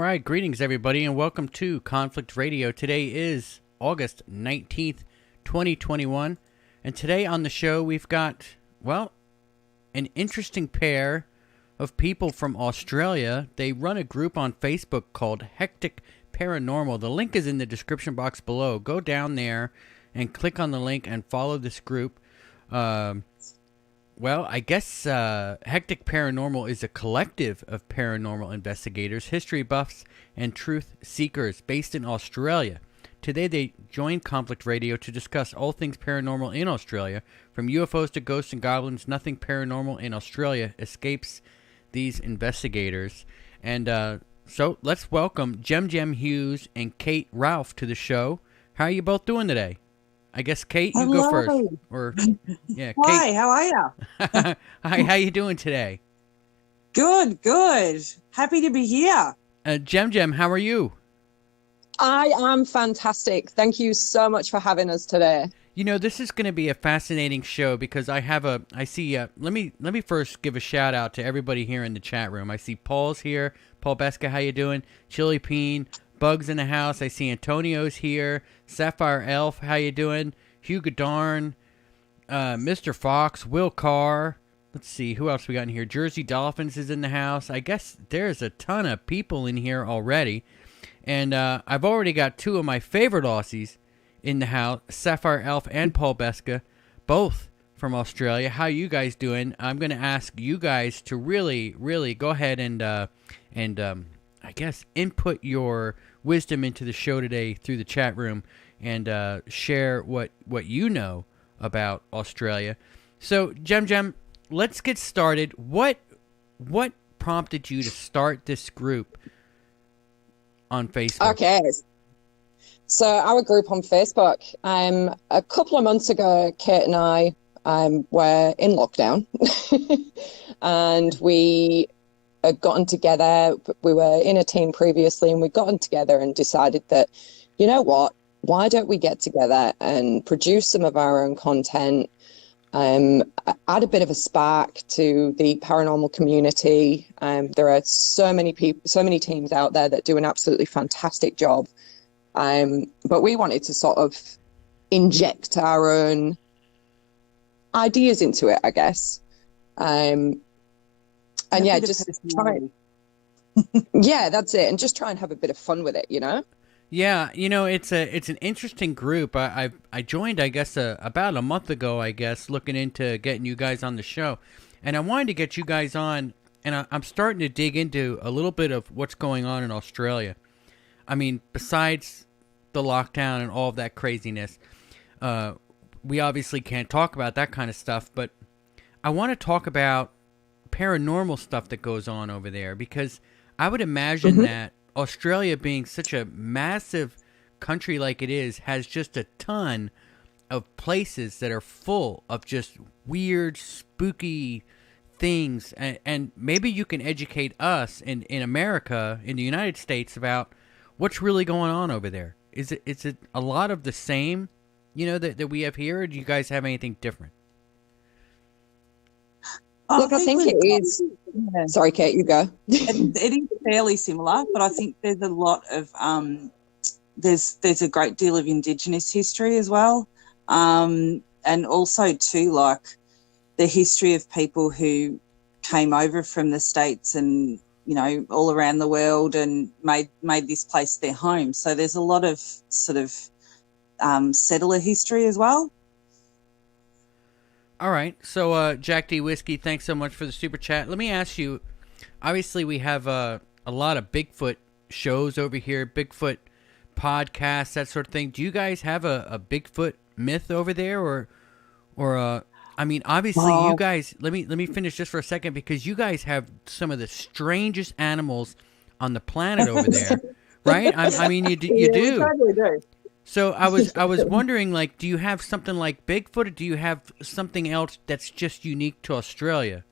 right, greetings everybody and welcome to Conflict Radio. Today is August 19th, 2021, and today on the show we've got, well, an interesting pair of people from Australia. They run a group on Facebook called Hecktic Paranormal. The link is in the description box below. Go down there and click on the link and follow this group. Well, I guess Hecktic Paranormal is a collective of paranormal investigators, history buffs, and truth seekers based in Australia. Today they joined Conflict Radio to discuss all things paranormal in Australia. From UFOs to ghosts and goblins, nothing paranormal in Australia escapes these investigators. And so let's welcome GemGem Hughes and Kate Relph to the show. How are you both doing today? I guess Kate, you go first. Or yeah, Kate. Hi, how are you? Hi, how you doing today? Good, good. Happy to be here. GemGem, how are you? I am fantastic. Thank you so much for having us today. You know, this is going to be a fascinating show because let me first give a shout out to everybody here in the chat room. I see Paul's here. Paul Beska, how you doing? Chili Peen, Bugs in the house. I see Antonio's here. Sapphire Elf, how you doing? Hugh Godarn, Mr. Fox, Will Carr. Let's see, who else we got in here? Jersey Dolphins is in the house. I guess there's a ton of people in here already. And I've already got two of my favorite Aussies in the house, Sapphire Elf and Paul Beska, both from Australia. How you guys doing? I'm going to ask you guys to really, really go ahead and I guess input your wisdom into the show today through the chat room and share what you know about Australia. So, GemGem, let's get started. What prompted you to start this group on Facebook? Okay. So our group on Facebook, a couple of months ago, Kate and I were in lockdown and we had gotten together. We were in a team previously and we'd gotten together and decided that, you know what, why don't we get together and produce some of our own content, add a bit of a spark to the paranormal community. There are so many people, so many teams out there that do an absolutely fantastic job. But we wanted to sort of inject our own ideas into it, I guess. And yeah, just try. Yeah, that's it. And just try and have a bit of fun with it, you know? Yeah, you know, it's an interesting group. I joined, I guess, about a month ago, I guess, looking into getting you guys on the show. And I wanted to get you guys on, and I'm starting to dig into a little bit of what's going on in Australia. I mean, besides the lockdown and all of that craziness, we obviously can't talk about that kind of stuff, but I want to talk about paranormal stuff that goes on over there, because I would imagine that Australia, being such a massive country like it is, has just a ton of places that are full of just weird, spooky things. And maybe you can educate us in America, in the United States, about what's really going on over there. Is it a lot of the same, you know, that we have here, or do you guys have anything different? Look, I think it is. Yeah. Sorry, Kate, you go. It is fairly similar, but I think there's a lot of there's a great deal of Indigenous history as well, and also too, like the history of people who came over from the States and, you know, all around the world and made this place their home. So there's a lot of sort of settler history as well. All right, so Jack D. Whiskey, thanks so much for the super chat. Let me ask you, obviously we have a lot of Bigfoot shows over here, Bigfoot podcasts, that sort of thing. Do you guys have a Bigfoot myth over there, or I mean, obviously you guys, let me finish just for a second, because you guys have some of the strangest animals on the planet over there, right? I mean, you do. We totally do. So I was wondering, like, do you have something like Bigfoot, or do you have something else that's just unique to Australia?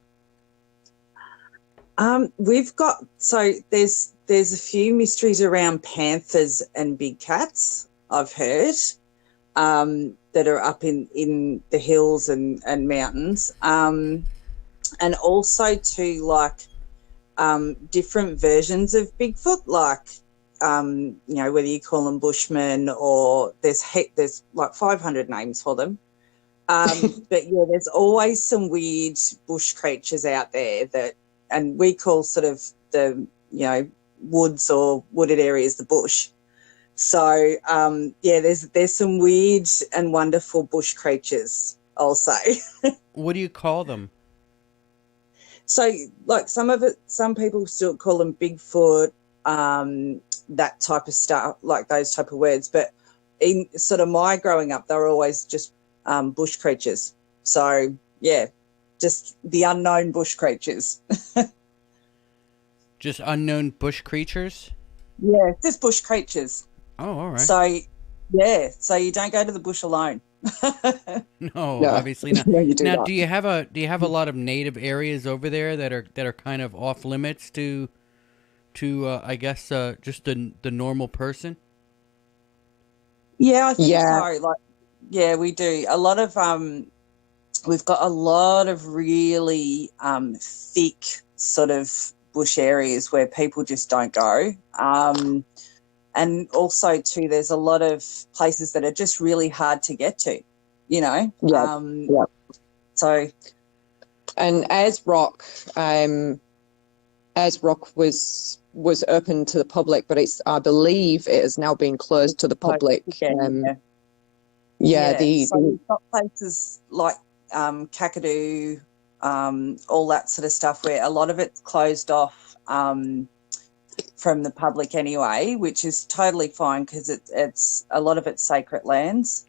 We've got, so there's a few mysteries around panthers and big cats, I've heard, that are up in the hills and mountains. And also too, like, different versions of Bigfoot, like, whether you call them Bushmen or there's like 500 names for them. But yeah, there's always some weird bush creatures out there and we call sort of the, woods or wooded areas the bush. So, there's some weird and wonderful bush creatures, I'll say. What do you call them? So, like some people still call them Bigfoot, that type of stuff, like those type of words. But in sort of my growing up, they were always just bush creatures. So, yeah, just the unknown bush creatures. Just unknown bush creatures? Yeah, just bush creatures. Oh, all right. So, yeah, so you don't go to the bush alone. No, obviously not. No, you do now, not. do you have a lot of native areas over there that are kind of off limits to I guess just the normal person? Yeah, I think so. Like, yeah, we do. A lot of we've got a lot of really thick sort of bush areas where people just don't go. And also, too, there's a lot of places that are just really hard to get to, Yeah. So. And as Rock was open to the public, but I believe it has now been closed to the public. So you've got places like Kakadu, all that sort of stuff where a lot of it's closed off from the public anyway, which is totally fine because it's a lot of it's sacred lands.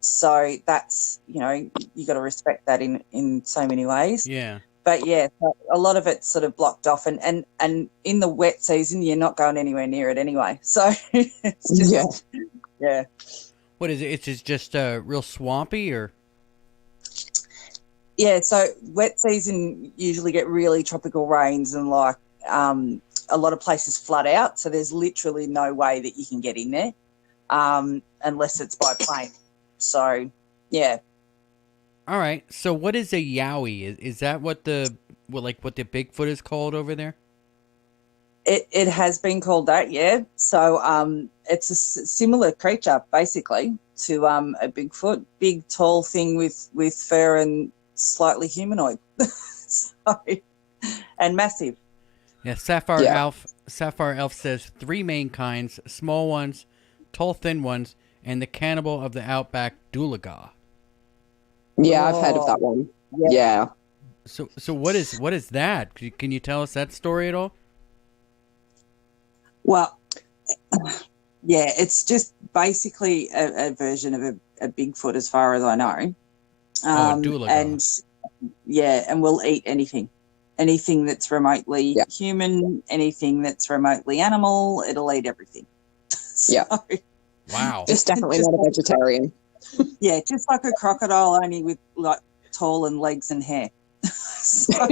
So that's, you got to respect that in so many ways. Yeah. But yeah, a lot of it's sort of blocked off, and in the wet season, you're not going anywhere near it anyway. So it's just, yeah. What is it? It's just real swampy, or? Yeah, so wet season usually get really tropical rains and like a lot of places flood out. So there's literally no way that you can get in there unless it's by plane. So, yeah. All right. So what is a yowie? Is that what the Bigfoot is called over there? It has been called that, yeah. So it's a similar creature basically to a Bigfoot, big tall thing with fur and slightly humanoid. And massive. Yeah, Sapphire Elf says 3 main kinds: small ones, tall thin ones, and the cannibal of the outback, Doulaga. Yeah, I've heard of that one. Yeah. So what is that? Can you tell us that story at all? Well, yeah, it's just basically a version of a Bigfoot as far as I know. And yeah, and we'll eat anything that's remotely human, anything that's remotely animal. It'll eat everything. So, wow, it's definitely not a vegetarian. Yeah, just like a crocodile, only with like tall and legs and hair. So.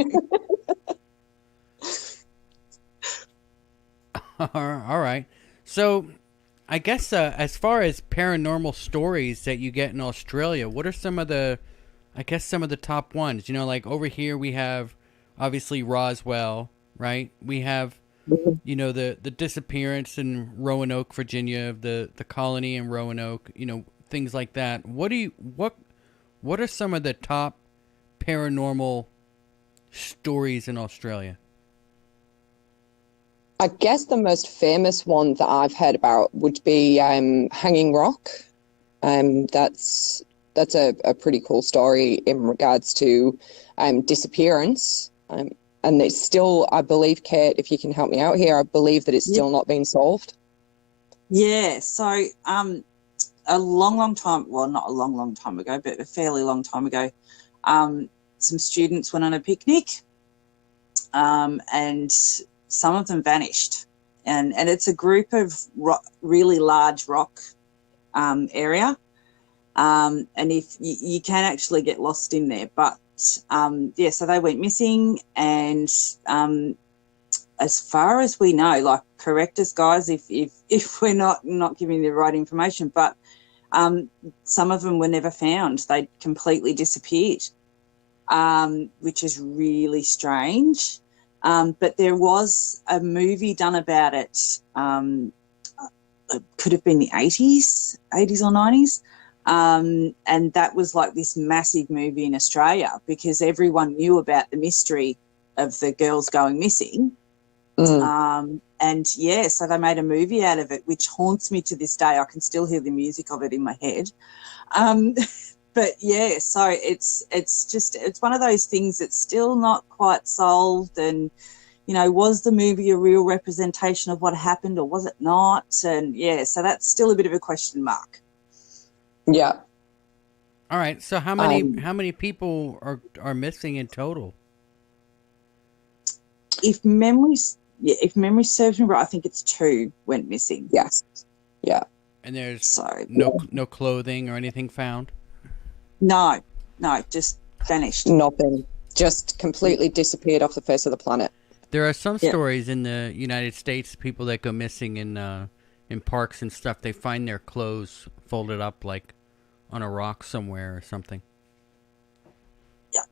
All right. So, I guess as far as paranormal stories that you get in Australia, what are some of the top ones? Like over here we have obviously Roswell, right? We have the disappearance in Roanoke, Virginia, of the colony in Roanoke, things like that. What are some of the top paranormal stories in Australia? I guess the most famous one that I've heard about would be Hanging Rock. That's a pretty cool story in regards to disappearance. And it's still, I believe, Kate, if you can help me out here, I believe that it's still not been solved. Yeah, so a long time, well, not a long time ago, but a fairly long time ago, some students went on a picnic and some of them vanished. And it's a group of really large rock area. And if you can actually get lost in there, but so they went missing, and as far as we know, like, correct us guys if we're not giving the right information, but some of them were never found. They completely disappeared. which is really strange. But there was a movie done about it. It could have been the 80s or 90s. And that was like this massive movie in Australia because everyone knew about the mystery of the girls going missing. And yeah, so they made a movie out of it, which haunts me to this day. I can still hear the music of it in my head. But yeah, so it's one of those things that's still not quite solved. And, you know, was the movie a real representation of what happened or was it not? And yeah, so that's still a bit of a question mark. Yeah. All right. So how many people are missing in total? If memory serves me right, I think it's 2 went missing. Yes. Yeah. And there's no clothing or anything found? No, just vanished. Nothing. Just completely disappeared off the face of the planet. There are some stories in the United States, people that go missing in parks and stuff, they find their clothes folded up like on a rock somewhere or something. Yeah.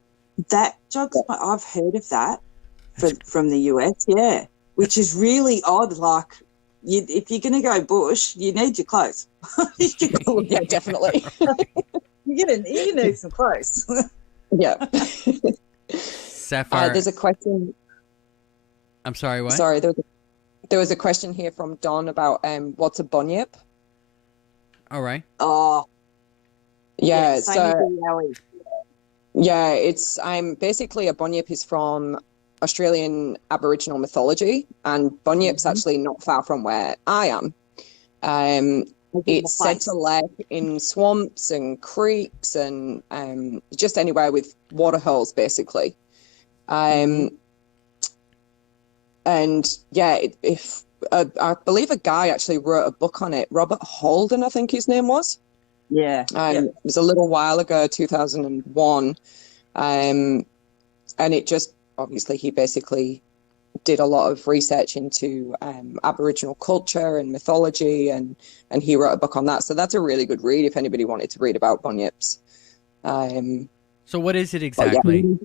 That I've heard of that from the US, yeah. Which is really odd. Like, if you're going to go bush, you need your clothes. Yeah, definitely. You need some clothes. Yeah. Sapphire. There's a question. I'm sorry, what? Sorry, there was a question here from Don about what's a bunyip? All right. Oh. Yeah, yeah, it's basically a bunyip is from Australian Aboriginal mythology, and Bunyip's actually not far from where I am. It's said to lurk in swamps and creeks and just anywhere with water holes, basically. And yeah, I believe a guy actually wrote a book on it. Robert Holden, I think his name was. Yeah. It was a little while ago, 2001. And it just, obviously, he basically did a lot of research into Aboriginal culture and mythology, and he wrote a book on that. So that's a really good read if anybody wanted to read about bunyips. So what is it exactly?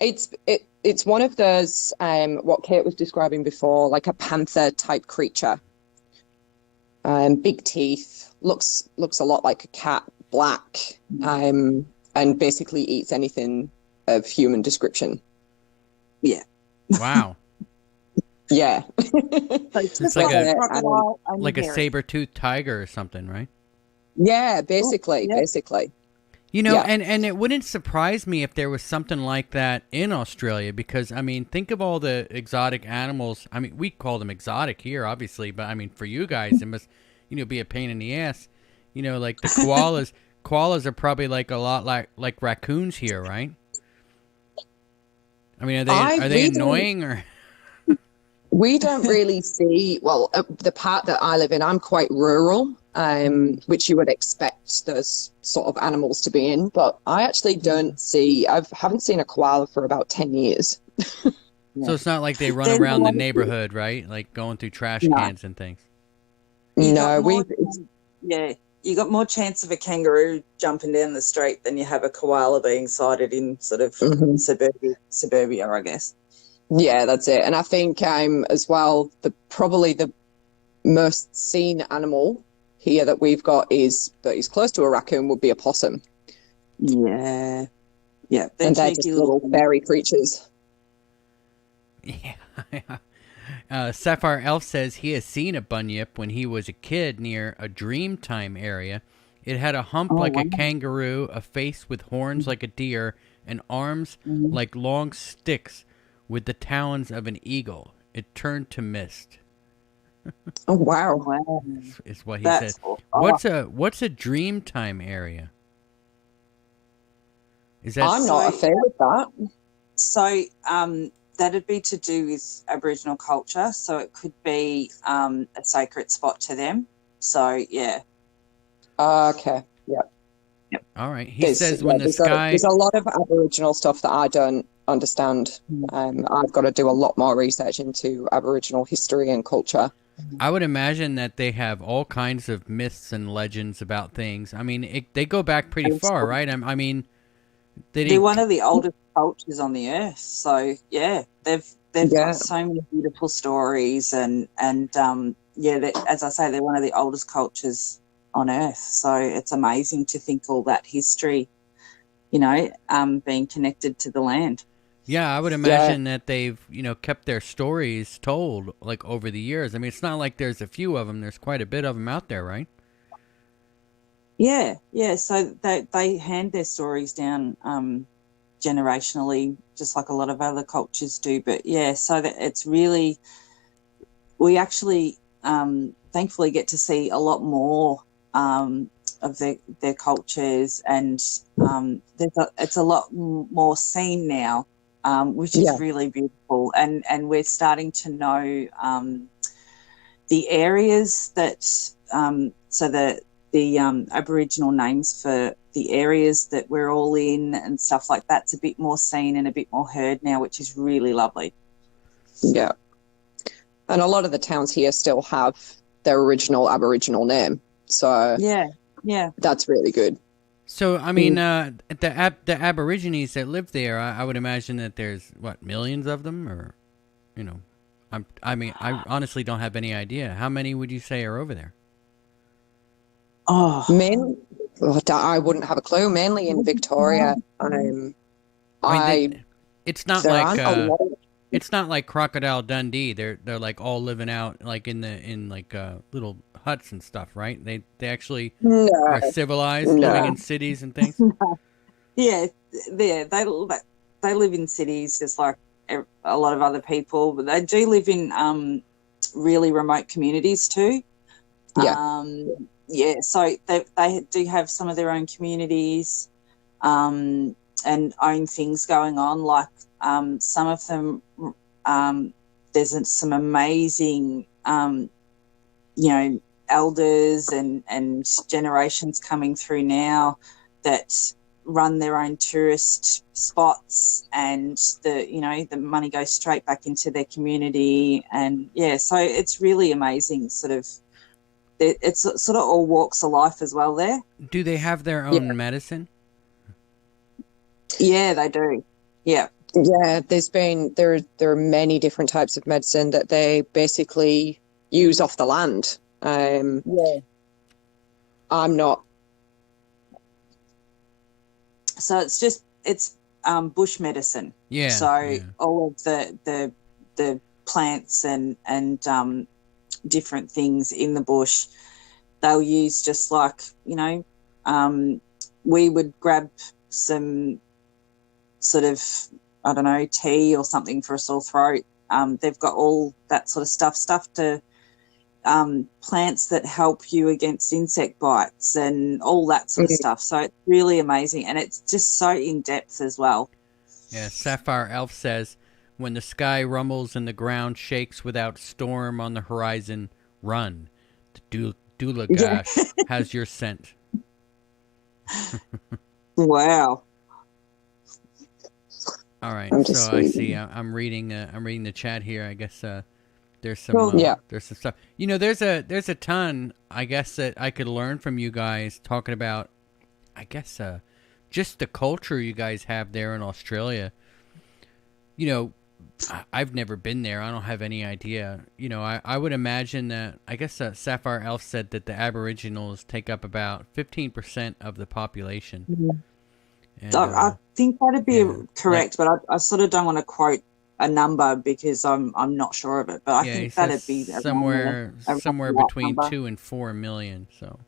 Yeah, it's one of those, what Kate was describing before, like a panther type creature. Big teeth, looks a lot like a cat, black, and basically eats anything of human description. Yeah. Wow. Yeah. It's like a saber-toothed tiger or something, right? Yeah, basically. You know, and it wouldn't surprise me if there was something like that in Australia because, I mean, think of all the exotic animals. I mean, we call them exotic here, obviously, but, I mean, for you guys, it must, be a pain in the ass. Like the koalas. Koalas are probably like a lot like raccoons here, right? I mean, are they annoying or? We don't really see, the part that I live in, I'm quite rural, which you would expect those sort of animals to be in, but I actually haven't seen a koala for about 10 years. So it's not like they run around the neighborhood, right? Like going through trash cans and things. You got more chance of a kangaroo jumping down the street than you have a koala being sighted in sort of suburbia, I guess. Yeah, that's it. And I think as well, probably the most seen animal here that we've got that is close to a raccoon would be a possum. Yeah. Yeah. And they're just little fairy creatures. Yeah. Sapphire Elf says he has seen a bunyip when he was a kid near a Dreamtime area. It had a hump like a kangaroo, a face with horns like a deer, and arms like long sticks with the talons of an eagle. It turned to mist. Oh, wow. Is what he said. What's a Dreamtime area? Is that I'm not a fan of that. So that'd be to do with Aboriginal culture. So it could be a sacred spot to them. So yeah. Okay. Yeah. Yep. All right. He says when the sky. There's a lot of Aboriginal stuff that I don't understand. I've got to do a lot more research into Aboriginal history and culture. I would imagine that they have all kinds of myths and legends about things. I mean, they go back pretty far, right? I mean, They They're didn't. one of the oldest cultures on the earth. So yeah, they've Yeah. got so many beautiful stories, and yeah, as I say, they're one of the oldest cultures on earth. So it's amazing to think all that history, being connected to the land. Yeah, I would Yeah. imagine that they've, kept their stories told like over the years. I mean, it's not like there's a few of them. There's quite a bit of them out there, right? Yeah, yeah. So they hand their stories down generationally, just like a lot of other cultures do. But yeah, so that it's really, we actually thankfully get to see a lot more of their cultures, and it's a lot more seen now, which is Yeah. really beautiful. And we're starting to know the areas that so the Aboriginal names for the areas that we're all in and stuff like that's a bit more seen and a bit more heard now, which is really lovely. Yeah. And a lot of the towns here still have their original Aboriginal name. So Yeah, that's really good. So, I mean, the Aborigines that live there, I would imagine that there's millions of them, or, I honestly don't have any idea. How many would you say are over there? Oh, I wouldn't have a clue. Mainly in Victoria. It's not there like aren't a lot of it's not like Crocodile Dundee. They're like all living out like in little huts and stuff, right? They actually No, are civilized, no. living in cities and things. yeah, they live in cities just like a lot of other people, but they do live in really remote communities too. Yeah. Yeah, so they do have some of their own communities and own things going on. Like some of them, there's some amazing, elders and generations coming through now that run their own tourist spots, and the money goes straight back into their community. And yeah, so it's really amazing. It's sort of all walks of life as well there. Do they have their own medicine? Yeah, they do. Yeah. Yeah, there are many different types of medicine that they basically use off the land. Yeah. I'm not. So it's bush medicine. Yeah. So all of the plants and different things in the bush, they'll use just like, we would grab some sort of, I don't know, tea or something for a sore throat. They've got all that sort of stuff to plants that help you against insect bites and all that sort of stuff. So it's really amazing, and it's just so in-depth as well. Yeah, Sapphire Elf says, when the sky rumbles and the ground shakes without storm on the horizon, run. The Dulagash has your scent. Wow. All right, so I see. I'm reading the chat here. I guess there's some there's some stuff. There's a ton. I guess that I could learn from you guys talking about. I guess just the culture you guys have there in Australia. I've never been there. I don't have any idea. I would imagine that. I guess Sapphire Elf said that the Aboriginals take up about 15% of the population. Mm-hmm. And, I think that'd be correct, but I sort of don't want to quote a number because I'm not sure of it. But I think that'd be somewhere between 2 and 4 million. So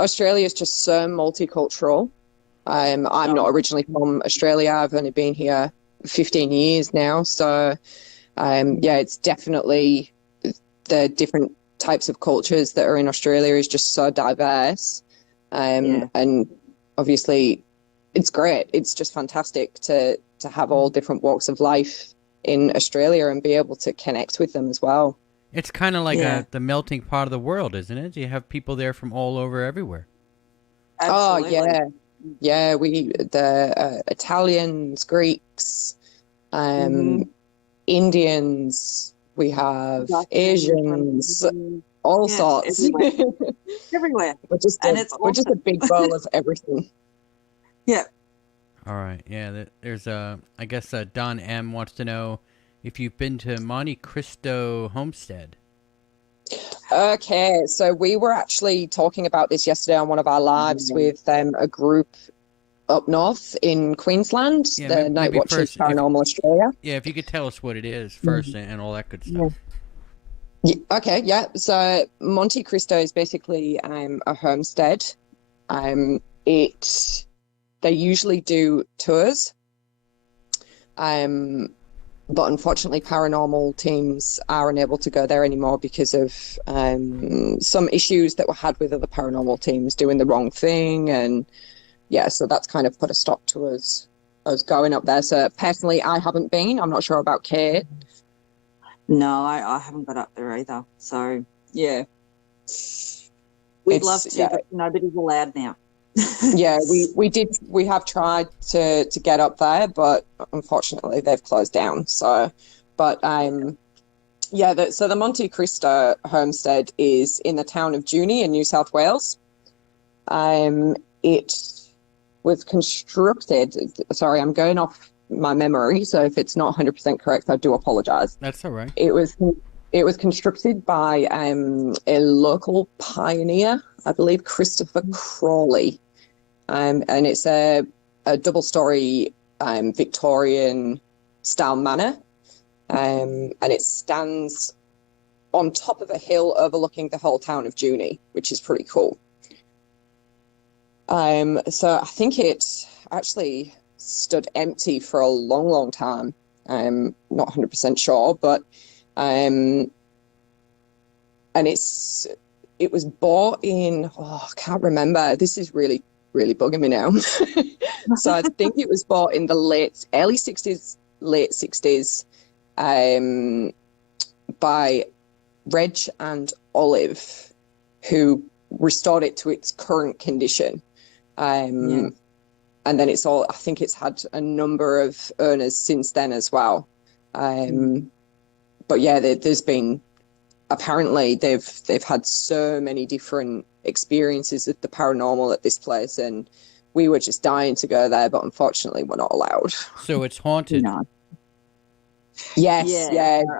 Australia is just so multicultural. I'm not originally from Australia. I've only been here 15 years now. So it's definitely the different types of cultures that are in Australia is just so diverse. And obviously it's great. It's just fantastic to have all different walks of life in Australia and be able to connect with them as well. It's kind of like the melting pot of the world, isn't it? You have people there from all over everywhere. Absolutely. Oh, yeah. Yeah, the Italians, Greeks, Indians, we have Asians, all sorts. Everywhere. We're just a big bowl of everything. Yeah. All right. Yeah. There's I guess Don M wants to know if you've been to Monte Cristo Homestead. Okay, so we were actually talking about this yesterday on one of our lives with a group up north in Queensland, Yeah, the Night maybe Watchers first, Paranormal Australia. Yeah, if you could tell us what it is first and all that good stuff. Okay, yeah. So Monte Cristo is basically a homestead. They usually do tours. But unfortunately, paranormal teams are unable to go there anymore because of some issues that were had with other paranormal teams doing the wrong thing, and yeah, so that's kind of put a stop to us going up there. So personally, I haven't been. I'm not sure about Kate. No, I haven't got up there either. So yeah, we'd love to, but nobody's allowed now. Yeah, we have tried to get up there, but unfortunately they've closed down. So, but so the Monte Cristo homestead is in the town of Junee in New South Wales. It was constructed. Sorry, I'm going off my memory, so if it's not 100% correct, I do apologize. That's all right. It was constructed by a local pioneer, I believe, Christopher Crawley, and it's a double-story Victorian style manor, and it stands on top of a hill overlooking the whole town of Junee, which is pretty cool. So I think it actually stood empty for a long, long time. I'm not 100% sure, but and it was bought in, I can't remember. This is really, really bugging me now. So I think it was bought in the early 60s, late 60s, by Reg and Olive, who restored it to its current condition. And then I think it's had a number of owners since then as well. But yeah, there's been, apparently they've had so many different experiences of the paranormal at this place, and we were just dying to go there, but unfortunately we're not allowed. So it's haunted. No. Yes,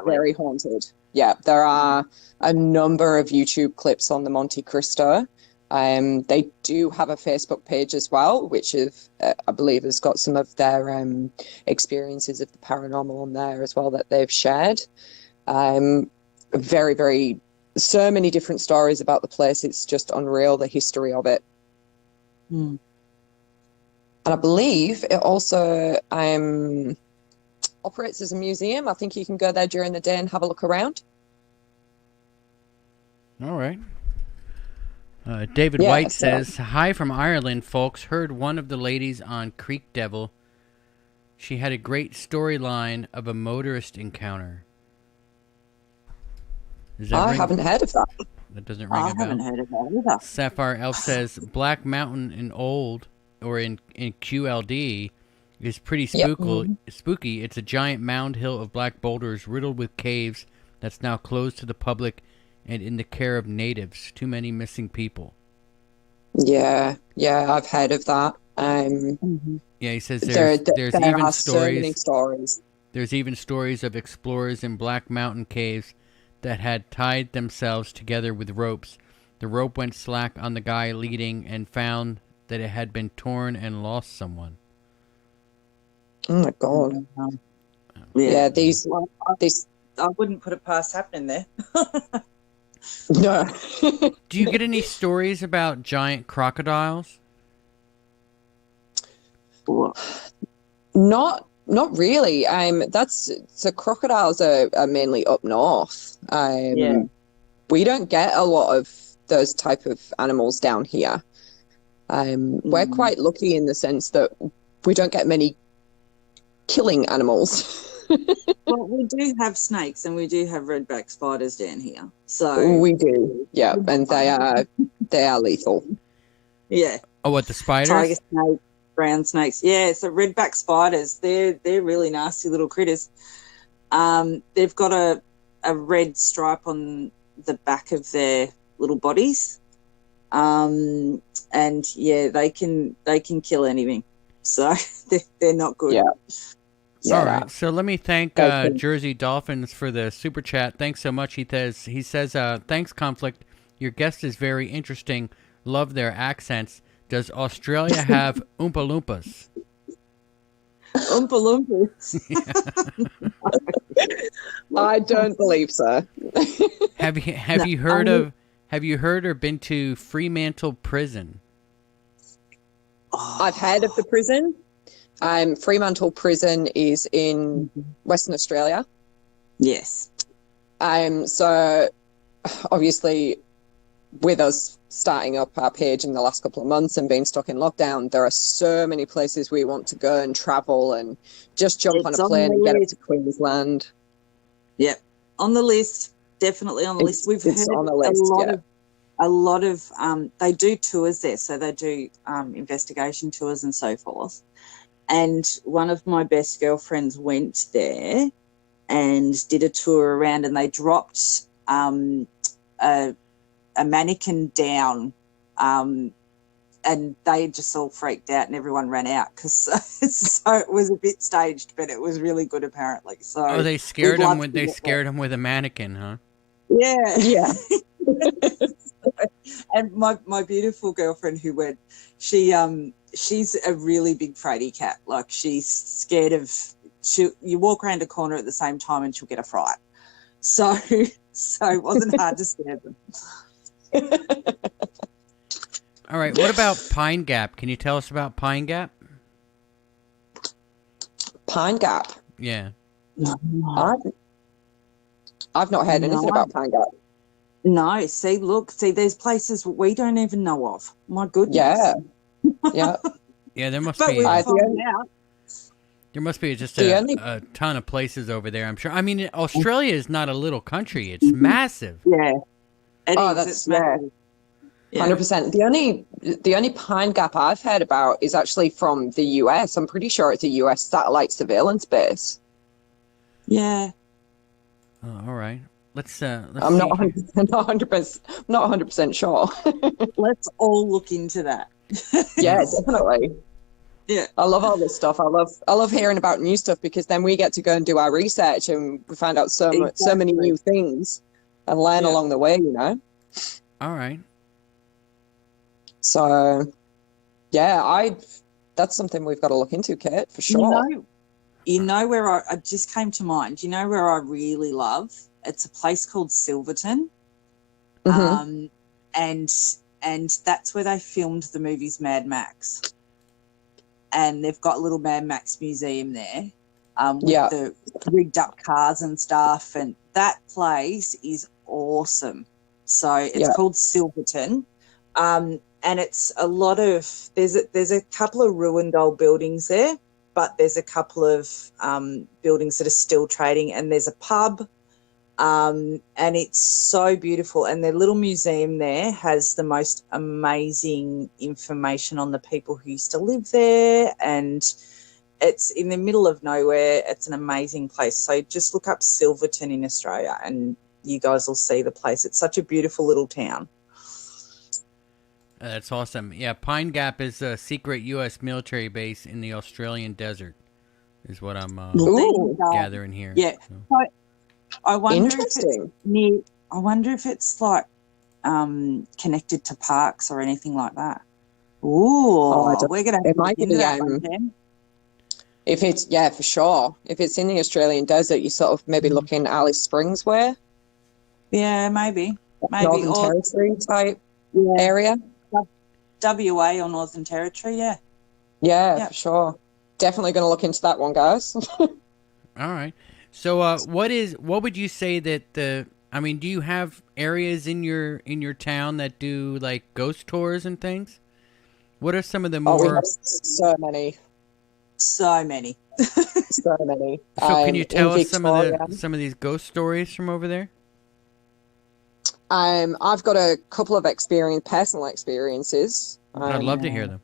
very haunted. Yeah, there are a number of YouTube clips on the Monte Cristo. They do have a Facebook page as well, which I believe has got some of their experiences of the paranormal on there as well that they've shared. Very, very, so many different stories about the place. It's just unreal, the history of it. And I believe it also operates as a museum. I think you can go there during the day and have a look around. All right. David White says, "Hi from Ireland, folks. Heard one of the ladies on Creek Devil. She had a great storyline of a motorist encounter." I haven't heard of that. That doesn't ring a bell. I haven't heard of that either. Sapphire Elf says, "Black Mountain in QLD is pretty spooky. It's a giant mound hill of black boulders riddled with caves that's now closed to the public and in the care of natives. Too many missing people." Yeah, I've heard of that. Yeah, he says there's even so many stories. There's even stories of explorers in Black Mountain caves that had tied themselves together with ropes. The rope went slack on the guy leading and found that it had been torn and lost someone. Oh my God. Yeah, these I wouldn't put it past happening there. No. Do you get any stories about giant crocodiles? Not really. So crocodiles are mainly up north. We don't get a lot of those type of animals down here. We're quite lucky in the sense that we don't get many killing animals. Well, we do have snakes and we do have redback spiders down here. So we do, yeah, and they are lethal. Yeah. Oh, what, the spiders? Tiger snakes, brown snakes. Yeah, so redback spiders, they're really nasty little critters. They've got a red stripe on the back of their little bodies. And yeah, they can kill anything. So they're not good. Yeah. All right, so let me thank Okay. Jersey Dolphins for the super chat. Thanks so much. He says, thanks, Conflict. Your guest is very interesting. Love their accents. Does Australia have Oompa Loompas? Oompa Loompas. I don't believe so. Have you heard or been to Fremantle Prison? I've heard of the prison. Fremantle Prison is in Western Australia. Yes. So obviously, with us starting up our page in the last couple of months and being stuck in lockdown, there are so many places we want to go and travel and just jump on a plane and get up to Queensland. Yep, on the list. Definitely on the list. We've heard on the list, a lot of they do tours there, so they do investigation tours and so forth. And one of my best girlfriends went there and did a tour around, and they dropped a mannequin down, and they just all freaked out and everyone ran out because so it was a bit staged, but it was really good apparently. So they scared him when they scared him with a mannequin, huh? Yeah. Yeah. And my beautiful girlfriend who went, she's a really big fraidy cat. Like she's scared of you walk around a corner at the same time and she'll get a fright. So it wasn't hard to scare them. All right, what about Pine Gap? Can you tell us about Pine Gap? Pine Gap? Yeah. I've not heard anything about Pine Gap. No, see, there's places we don't even know of. My goodness. Yeah. Yeah. Yeah, there must But be. we'll find out. There must be just a ton of places over there, I'm sure. I mean, Australia is not a little country. It's massive. Yeah. It's massive. 100%. The only Pine Gap I've heard about is actually from the US. I'm pretty sure it's a US satellite surveillance base. Yeah. Oh, all right. Let's I'm not 100% sure. Let's all look into that. Yeah, definitely. Yeah. I love all this stuff. I love hearing about new stuff because then we get to go and do our research and we find out so many new things and learn along the way, you know. All right. So, yeah, that's something we've got to look into, Kate, for sure. You know where I just came to mind. You know where I really love? It's a place called Silverton, Mm-hmm. and that's where they filmed the movies Mad Max. And they've got a little Mad Max museum there, with the rigged up cars and stuff. And that place is awesome. So it's called Silverton. And it's a lot of there's a couple of ruined old buildings there, but there's a couple of buildings that are still trading, and there's a pub, and it's so beautiful. And their little museum there has the most amazing information on the people who used to live there, and it's in the middle of nowhere. It's an amazing place. So just look up Silverton in Australia and you guys will see the place. It's such a beautiful little town. That's awesome. Yeah, Pine Gap is a secret U.S. military base in the Australian desert, is what I'm gathering here. Yeah. So. I wonder Interesting. I wonder if it's like connected to parks or anything like that. Ooh, we're gonna have to look into that one, Jen. If it's for sure. If it's in the Australian desert, you sort of maybe look in Alice Springs way. Yeah, maybe Northern Territory type area. WA or Northern Territory, Yeah, for sure. Definitely going to look into that one, guys. All right. So, what would you say that do you have areas in your town that do like ghost tours and things? What are some of the more? We have so many. So many. So many. So, can you tell us some of these ghost stories from over there? I've got a couple of personal experiences. I'd love to hear them.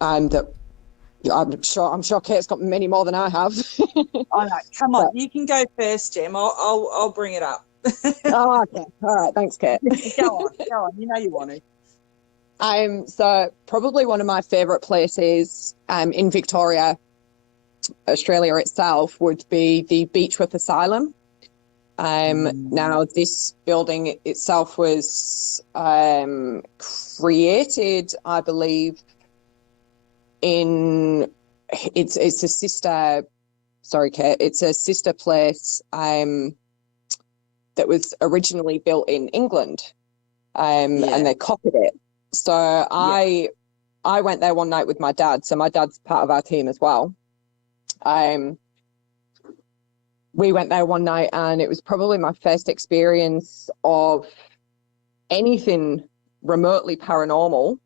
I'm sure Kate's got many more than I have. Oh no, come on, you can go first, Gem. I'll bring it up. Oh, okay. All right, thanks, Kate. Go on. You know you want So probably one of my favorite places in Victoria, Australia itself, would be the Beechworth Asylum. Now, this building itself was created, I believe, it's a sister. Sorry, Kate. It's a sister place that was originally built in England, and they copied it. So I went there one night with my dad. So my dad's part of our team as well. We went there one night, and it was probably my first experience of anything remotely paranormal.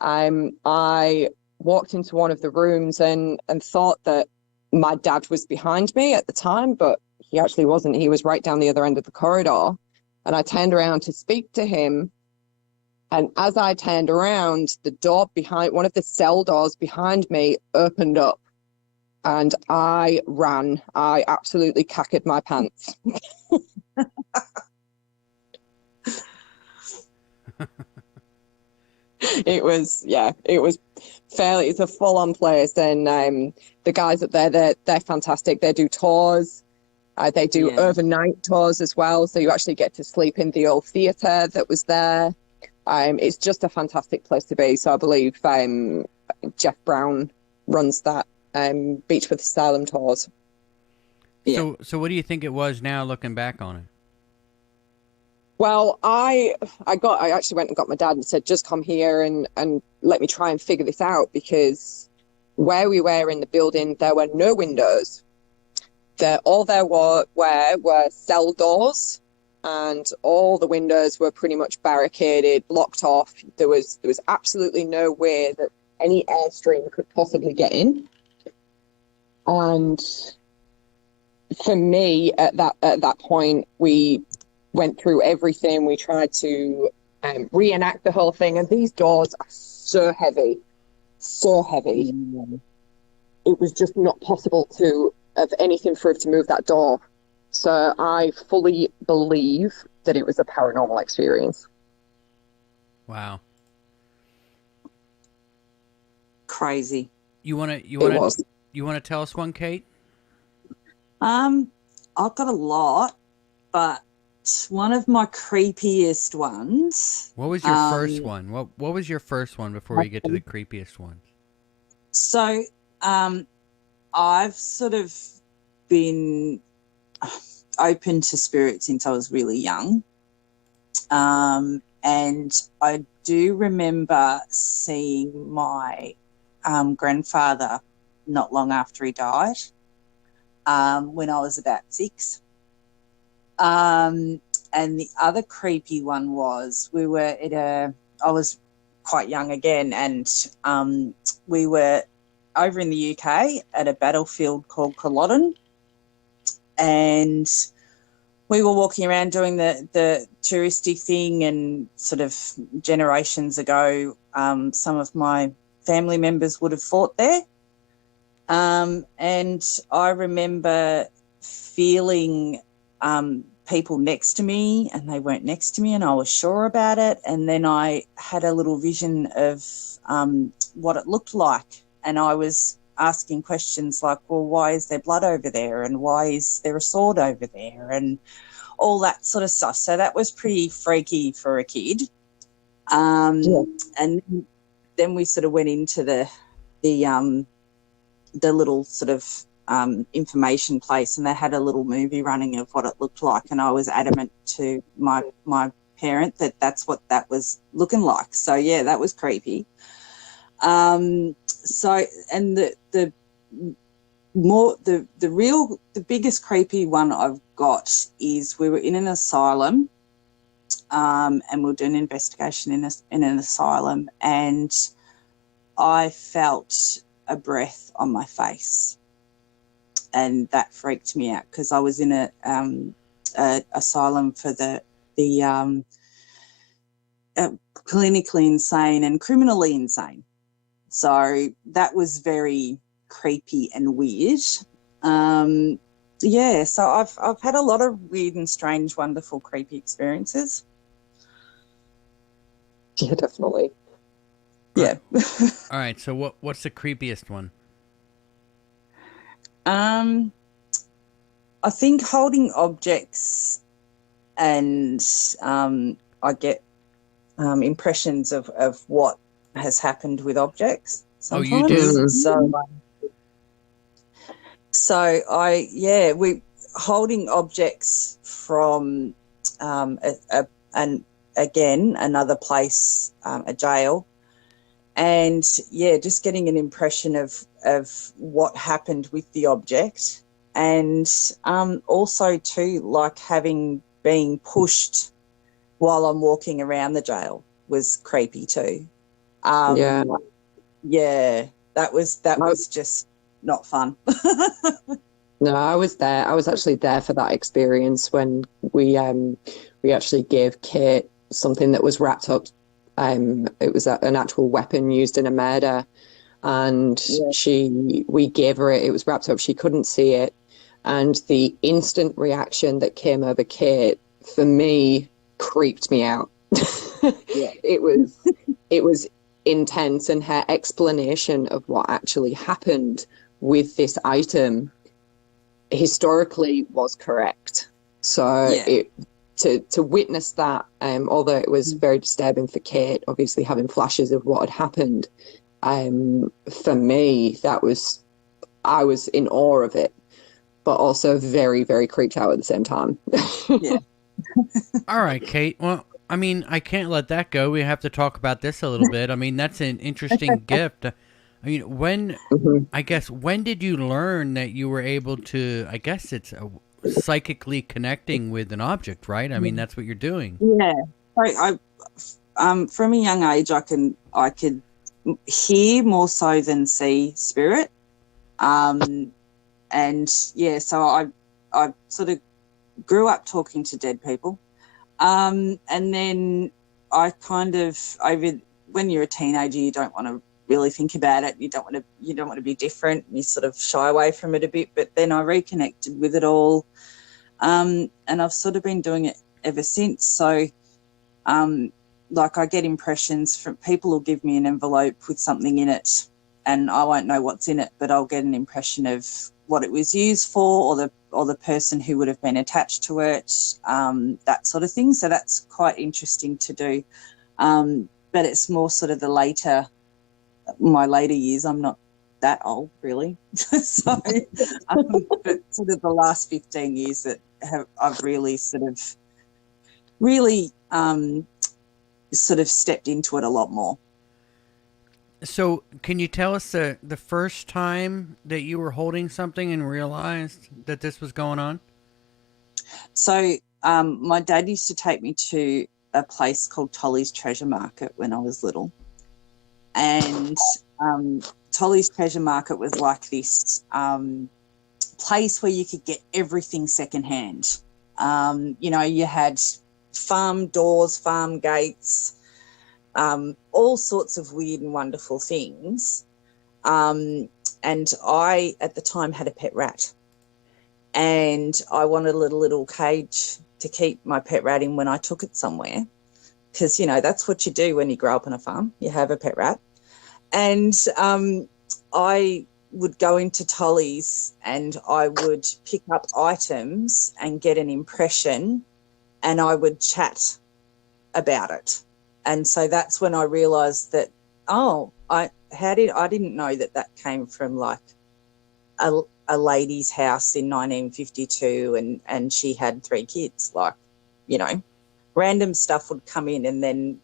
I walked into one of the rooms and thought that my dad was behind me at the time, but he actually wasn't. He was right down the other end of the corridor. And I turned around to speak to him. And as I turned around, the door behind, one of the cell doors behind me opened up. And I ran. I absolutely cacked my pants. It was fairly, it's a full-on place. And the guys up there, they're fantastic. They do tours. They do overnight tours as well. So you actually get to sleep in the old theatre that was there. It's just a fantastic place to be. So I believe Jeff Brown runs that. Beechworth Asylum tours. Yeah. So what do you think it was now, looking back on it? Well, I actually went and got my dad and said, just come here and let me try and figure this out, because where we were in the building, there were no windows. All there were cell doors, and all the windows were pretty much barricaded, blocked off. There was absolutely no way that any airstream could possibly get in. And for me, at that point, we went through everything. We tried to reenact the whole thing. And these doors are so heavy, so heavy. It was just not possible of anything for it to move that door. So I fully believe that it was a paranormal experience. Wow. Crazy. You want to tell us one, Kate? I've got a lot, but one of my creepiest ones. What was your first one? What was your first one before we get to the creepiest ones? So, I've sort of been open to spirit since I was really young. And I do remember seeing my grandfather not long after he died, when I was about 6. And the other creepy one was I was quite young again, and we were over in the UK at a battlefield called Culloden, and we were walking around doing the touristy thing, and sort of generations ago, some of my family members would have fought there. And I remember feeling people next to me, and they weren't next to me, and I was sure about it. And then I had a little vision of what it looked like, and I was asking questions like, well, why is there blood over there, and why is there a sword over there, and all that sort of stuff. So that was pretty freaky for a kid. And then we sort of went into the little sort of information place, and they had a little movie running of what it looked like, and I was adamant to my parent that that's what that was looking like. So yeah, that was creepy. So, and the biggest creepy one I've got is we were in an asylum, and we were doing an investigation in an asylum, and I felt a breath on my face, and that freaked me out because I was in a asylum for the clinically insane and criminally insane. So that was very creepy and weird. Yeah, so I've had a lot of weird and strange, wonderful, creepy experiences. Yeah, definitely. Yeah. All right. So what's the creepiest one? I think holding objects, and I get impressions of what has happened with objects Oh, sometimes. you do? So we holding objects from again another place, a jail, and just getting an impression of what happened with the object, and also too, like being pushed while I'm walking around the jail was creepy too. Yeah. Yeah, that was just not fun. No, I was there. I was actually there for that experience when we actually gave Kate something that was wrapped up. It was an actual weapon used in a murder, and we gave her it. It was wrapped up. She couldn't see it, and the instant reaction that came over Kate, for me, creeped me out. It was intense, and her explanation of what actually happened with this item historically was correct. So to witness that, although it was very disturbing for Kate, obviously having flashes of what had happened, for me, I was in awe of it, but also very, very creeped out at the same time. Yeah. All right, Kate. Well, I mean, I can't let that go. We have to talk about this a little bit. I mean, that's an interesting gift. I mean, when did you learn that you were able to, I guess it's psychically connecting with an object, right? I mean, that's what you're doing. Yeah. I from a young age, I could hear more so than see spirit. So I sort of grew up talking to dead people. And then I when you're a teenager, you don't want to really think about it. You don't want to be different. You sort of shy away from it a bit. But then I reconnected with it all, and I've sort of been doing it ever since. So, like I get impressions from people who'll give me an envelope with something in it, and I won't know what's in it, but I'll get an impression of what it was used for, or the person who would have been attached to it, that sort of thing. So that's quite interesting to do. But it's more sort of my later years. I'm not that old, really. So, but sort of the last 15 years that I've really sort of stepped into it a lot more. So, can you tell us the first time that you were holding something and realized that this was going on? So, my dad used to take me to a place called Tolly's Treasure Market when I was little. And Tolly's Treasure Market was like this place where you could get everything secondhand. You had farm doors, farm gates, all sorts of weird and wonderful things. And I, at the time, had a pet rat. And I wanted a little cage to keep my pet rat in when I took it somewhere. Because, that's what you do when you grow up on a farm. You have a pet rat. And I would go into Tolly's and I would pick up items and get an impression, and I would chat about it. And so that's when I realised that, I didn't know that came from like a lady's house in 1952 and she had 3 kids. Like, random stuff would come in, and then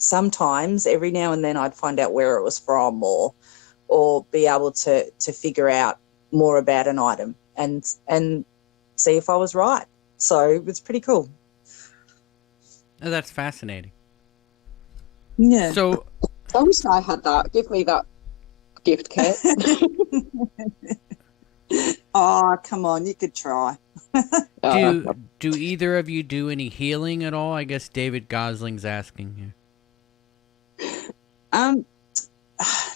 sometimes every now and then I'd find out where it was from or be able to figure out more about an item and see if I was right. So it was pretty cool. Oh, that's fascinating. Yeah. So I wish I had that. Give me that gift, Kate. Oh, come on, you could try. Do either of you do any healing at all? I guess David Gosling's asking here.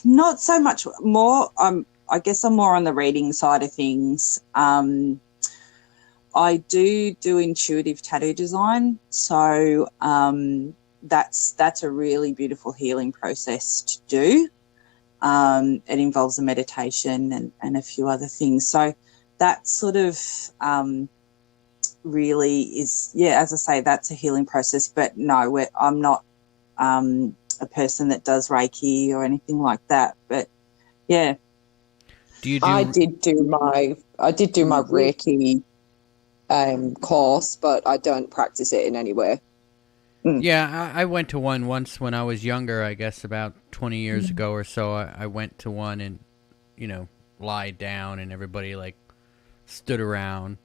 Not so much. More, I guess I'm more on the reading side of things. I do intuitive tattoo design. So that's a really beautiful healing process to do. It involves a meditation and a few other things. So that sort of really is, as I say, that's a healing process. But no, I'm not a person that does Reiki or anything like that. But yeah. I did do my Reiki course, but I don't practice it in any way. Yeah, I went to one once when I was younger, I guess about 20 years ago or so. I went to one and, lied down and everybody, like, stood around.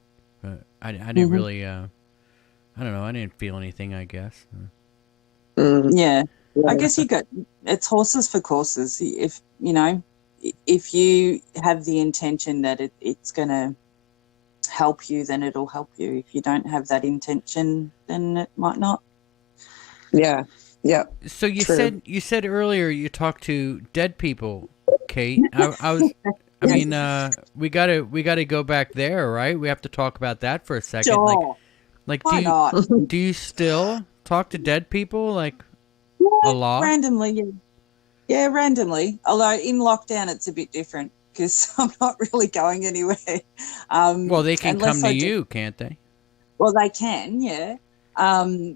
I didn't really, I don't know, I didn't feel anything, I guess. Yeah. I guess it's horses for courses. If, if you have the intention that it's going to help you, then it'll help you. If you don't have that intention, then it might not. Yeah. So you said earlier you talked to dead people, Kate. We gotta go back there, right? We have to talk about that for a second. Sure. Like Why not? do you still talk to dead people, like, a lot? Randomly, yeah. Yeah, randomly. Although in lockdown it's a bit different because I'm not really going anywhere. Well, they can come to you, can't they? Well, they can, yeah.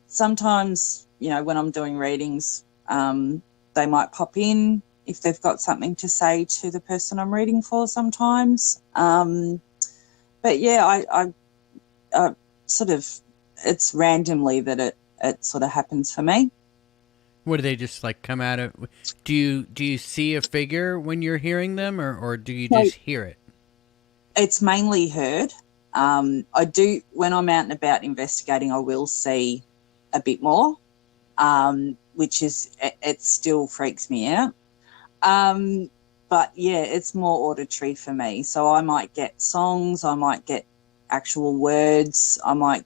Sometimes, when I'm doing readings, they might pop in if they've got something to say to the person I'm reading for sometimes. But yeah, I sort of, it's randomly that it sort of happens for me. What do they just, like, come out of? Do you see a figure when you're hearing them, or do you just hear it? It's mainly heard. I do, when I'm out and about investigating, I will see a bit more, which is, it still freaks me out. But yeah, it's more auditory for me. So I might get songs, I might get actual words, I might,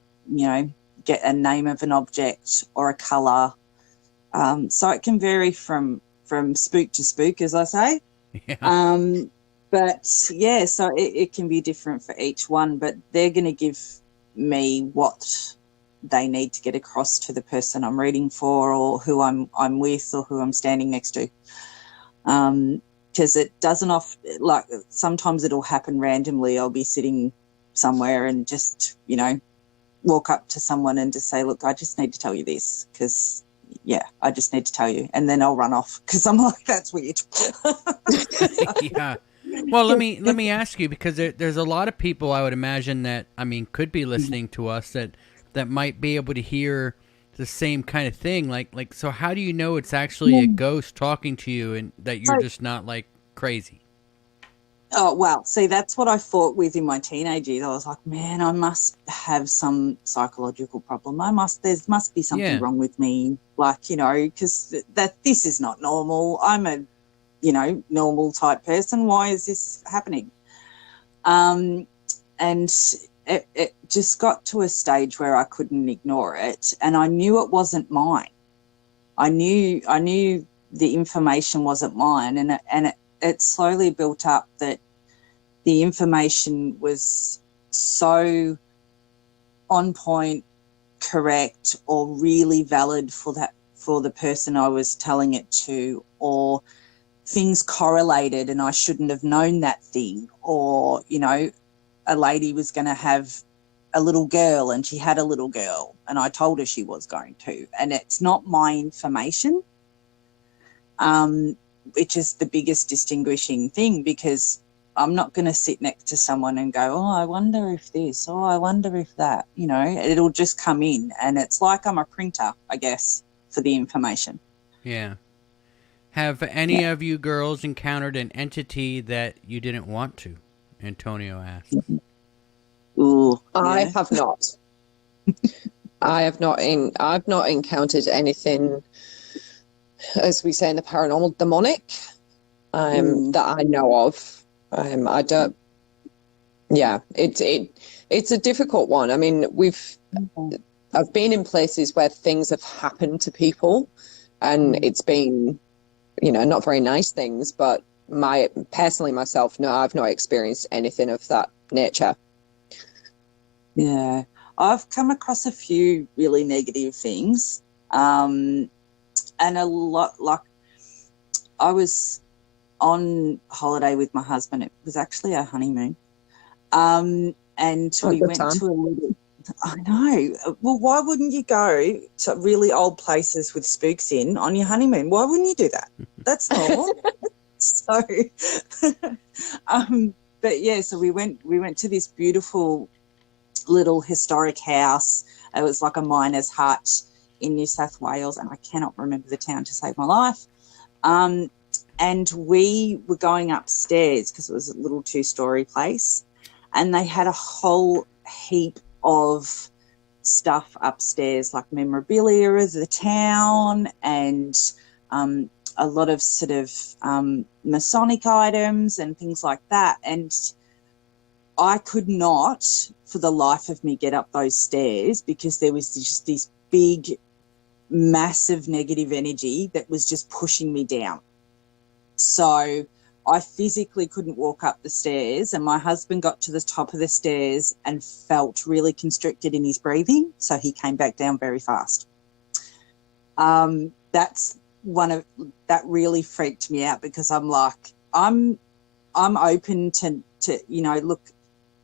get a name of an object or a colour. So it can vary from spook to spook, as I say. Yeah. But yeah, so it can be different for each one, but they're going to give me what they need to get across to the person I'm reading for, or who I'm with, or who I'm standing next to. Because it doesn't like sometimes it'll happen randomly. I'll be sitting somewhere and just, walk up to someone and just say, look, I just need to tell you this because, yeah, I just need to tell you. And then I'll run off because I'm like, that's weird. Yeah. Well, let me ask you, because there's a lot of people, I would imagine, that, could be listening to us that might be able to hear the same kind of thing. Like, so how do you know it's actually a ghost talking to you and that you're just not, like, crazy? Oh, well, see, that's what I fought with in my teenage years. I was like, man, I must have some psychological problem. There must be something wrong with me, like, because this is not normal. I'm a, normal type person. Why is this happening? And it just got to a stage where I couldn't ignore it, and I knew it wasn't mine. I knew the information wasn't mine, and it slowly built up that the information was so on point, correct, or really valid for the person I was telling it to, or things correlated and I shouldn't have known that thing, or, a lady was going to have a little girl and she had a little girl and I told her she was going to, and it's not my information, which is the biggest distinguishing thing, because I'm not going to sit next to someone and go, oh, I wonder if this, oh, I wonder if that, it'll just come in, and it's like I'm a printer, I guess, for the information. Yeah. Have any of you girls encountered an entity that you didn't want to? Antonio asked. Ooh, I have not. I've not encountered anything, as we say in the paranormal, demonic, that I know of. I don't. Yeah, it's a difficult one. I mean, I've been in places where things have happened to people, and it's been, not very nice things. But personally myself, no, I've not experienced anything of that nature. Yeah, I've come across a few really negative things, And a lot, like, I was on holiday with my husband. It was actually our honeymoon. And we went to a little, I know. Well, why wouldn't you go to really old places with spooks in on your honeymoon? Why wouldn't you do that? That's normal. So, but yeah, so we went to this beautiful little historic house. It was like a miner's hut in New South Wales, and I cannot remember the town to save my life. And we were going upstairs because it was a little 2-story place, and they had a whole heap of stuff upstairs, like memorabilia of the town and a lot of sort of Masonic items and things like that. And I could not, for the life of me, get up those stairs because there was just this big, massive negative energy that was just pushing me down. So I physically couldn't walk up the stairs, and my husband got to the top of the stairs and felt really constricted in his breathing, so he came back down very fast. That's that really freaked me out, because I'm like, I'm open to look,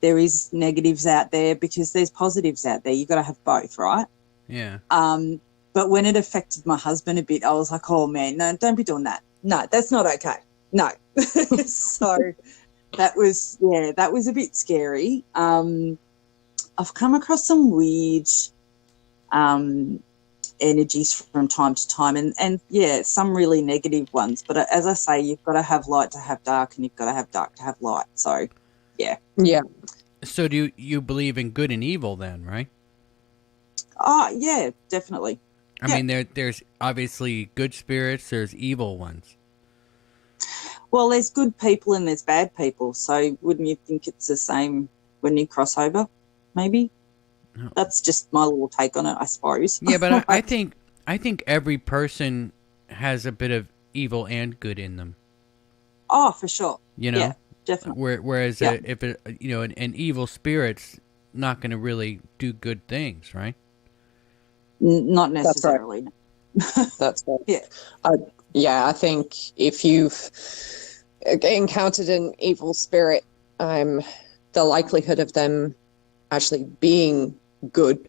there is negatives out there because there's positives out there. You've got to have both, right? Yeah. But when it affected my husband a bit, I was like, oh man, no, don't be doing that. No, that's not okay. No. So that was a bit scary. I've come across some weird energies from time to time, and yeah, some really negative ones. But as I say, you've got to have light to have dark, and you've got to have dark to have light. So, yeah. Yeah. So do you believe in good and evil then, right? Oh, yeah, definitely. I mean, there's obviously good spirits, there's evil ones. Well, there's good people and there's bad people. So wouldn't you think it's the same when you cross over, maybe? No. That's just my little take on it, I suppose. Yeah, but I think every person has a bit of evil and good in them. Oh, for sure. You know? Yeah, definitely. Whereas if an evil spirit's not going to really do good things, right? Not necessarily. That's right. Yeah. I think if you've encountered an evil spirit, the likelihood of them actually being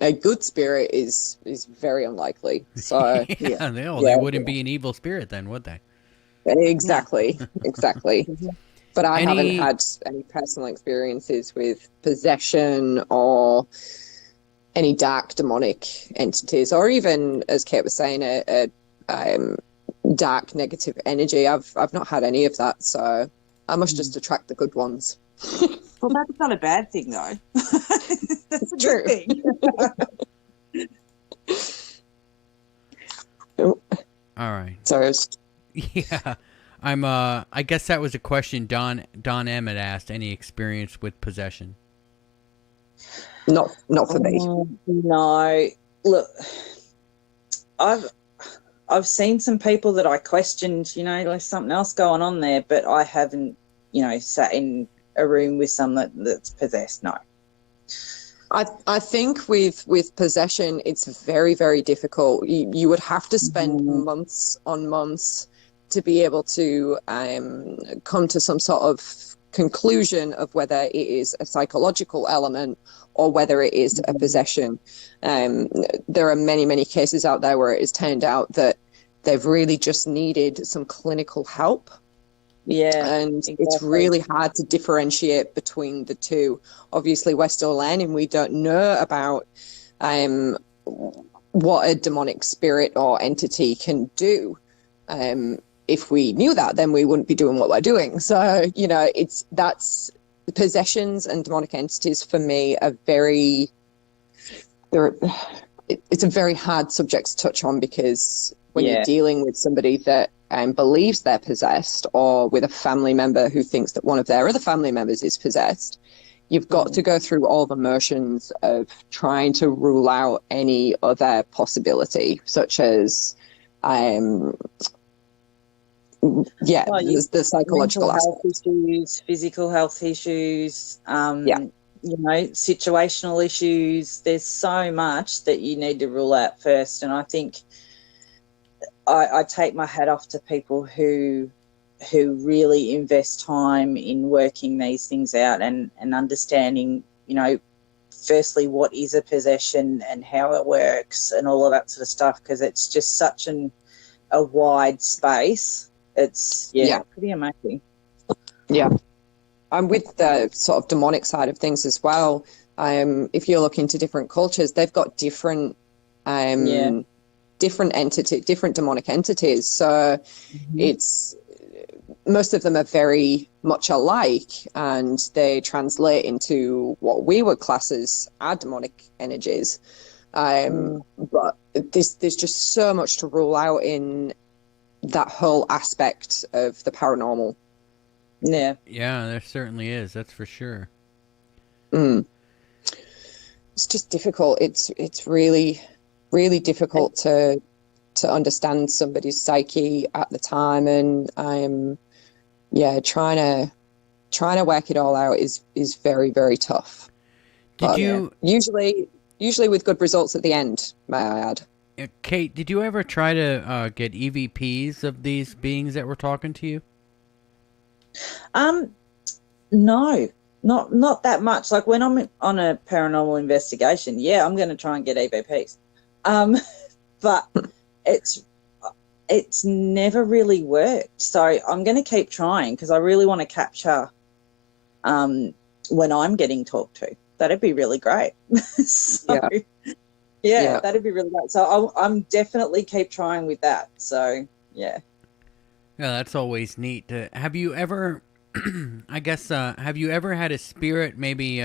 a good spirit is very unlikely. So they wouldn't be an evil spirit then, would they? Exactly. But I haven't had any personal experiences with possession or any dark demonic entities, or even, as Kate was saying, a dark negative energy. I've not had any of that, so I must just attract the good ones. Well, that's not a bad thing, though. That's a True. good thing. Oh. All right. So yeah, I guess that was a question Don M had asked. Any experience with possession? not for me. No, look, I've seen some people that I questioned. There's something else going on there, but I haven't, sat in a room with someone that's possessed. No. I think with possession, it's very, very difficult. You would have to spend months on months to be able to come to some sort of conclusion of whether it is a psychological element or whether it is a possession. There are many, many cases out there where it has turned out that they've really just needed some clinical help. Yeah, and exactly. It's really hard to differentiate between the two. Obviously, we're still learning. We don't know about what a demonic spirit or entity can do. If we knew that, then we wouldn't be doing what we're doing. So, that's possessions and demonic entities for me are it's a very hard subject to touch on, because when you're dealing with somebody that believes they're possessed, or with a family member who thinks that one of their other family members is possessed, you've got to go through all the motions of trying to rule out any other possibility, such as the psychological mental aspect. health issues, physical health issues, you know, situational issues. There's so much that you need to rule out first. And I think I take my hat off to people who really invest time in working these things out and understanding, you know, firstly, what is a possession and how it works and all of that sort of stuff, because it's just such a wide space. It's, pretty amazing. Yeah. I'm with the sort of demonic side of things as well. If you look into different cultures, they've got different different demonic entities. So it's, most of them are very much alike, and they translate into what we would class as our demonic energies. But there's just so much to rule out in that whole aspect of the paranormal. Yeah, there certainly is. That's for sure. It's just difficult. It's really, really difficult to understand somebody's psyche at the time, and trying to work it all out is very, very tough. Usually with good results at the end, may I add. Kate, did you ever try to get EVPs of these beings that were talking to you? No, not that much. Like when I'm on a paranormal investigation, I'm going to try and get EVPs. But it's never really worked. So I'm going to keep trying, because I really want to capture when I'm getting talked to. That'd be really great. That'd be really great. So I'm definitely keep trying with that. So, yeah. Yeah, that's always neat. Have you ever, have you ever had a spirit maybe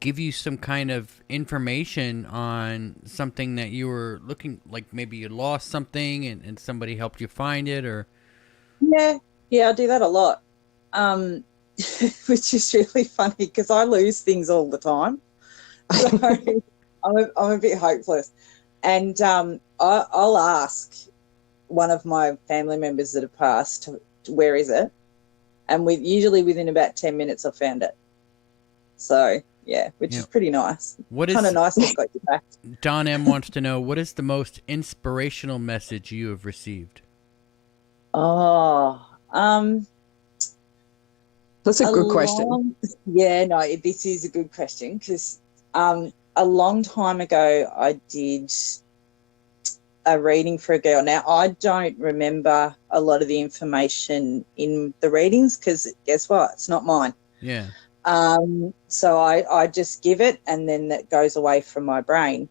give you some kind of information on something that you were looking, like maybe you lost something and somebody helped you find it, or? Yeah, I do that a lot, which is really funny because I lose things all the time. So I'm a bit hopeless. And I'll ask one of my family members that have passed, where is it? And usually within about 10 minutes I've found it. So, which is pretty nice. Kind of nice I've got you back. Don M. wants to know, what is the most inspirational message you have received? Oh, that's a good question. Yeah, no, this is a good question, because a long time ago I did a reading for a girl. Now, I don't remember a lot of the information in the readings, because guess what? It's not mine. Yeah. So I just give it, and then that goes away from my brain.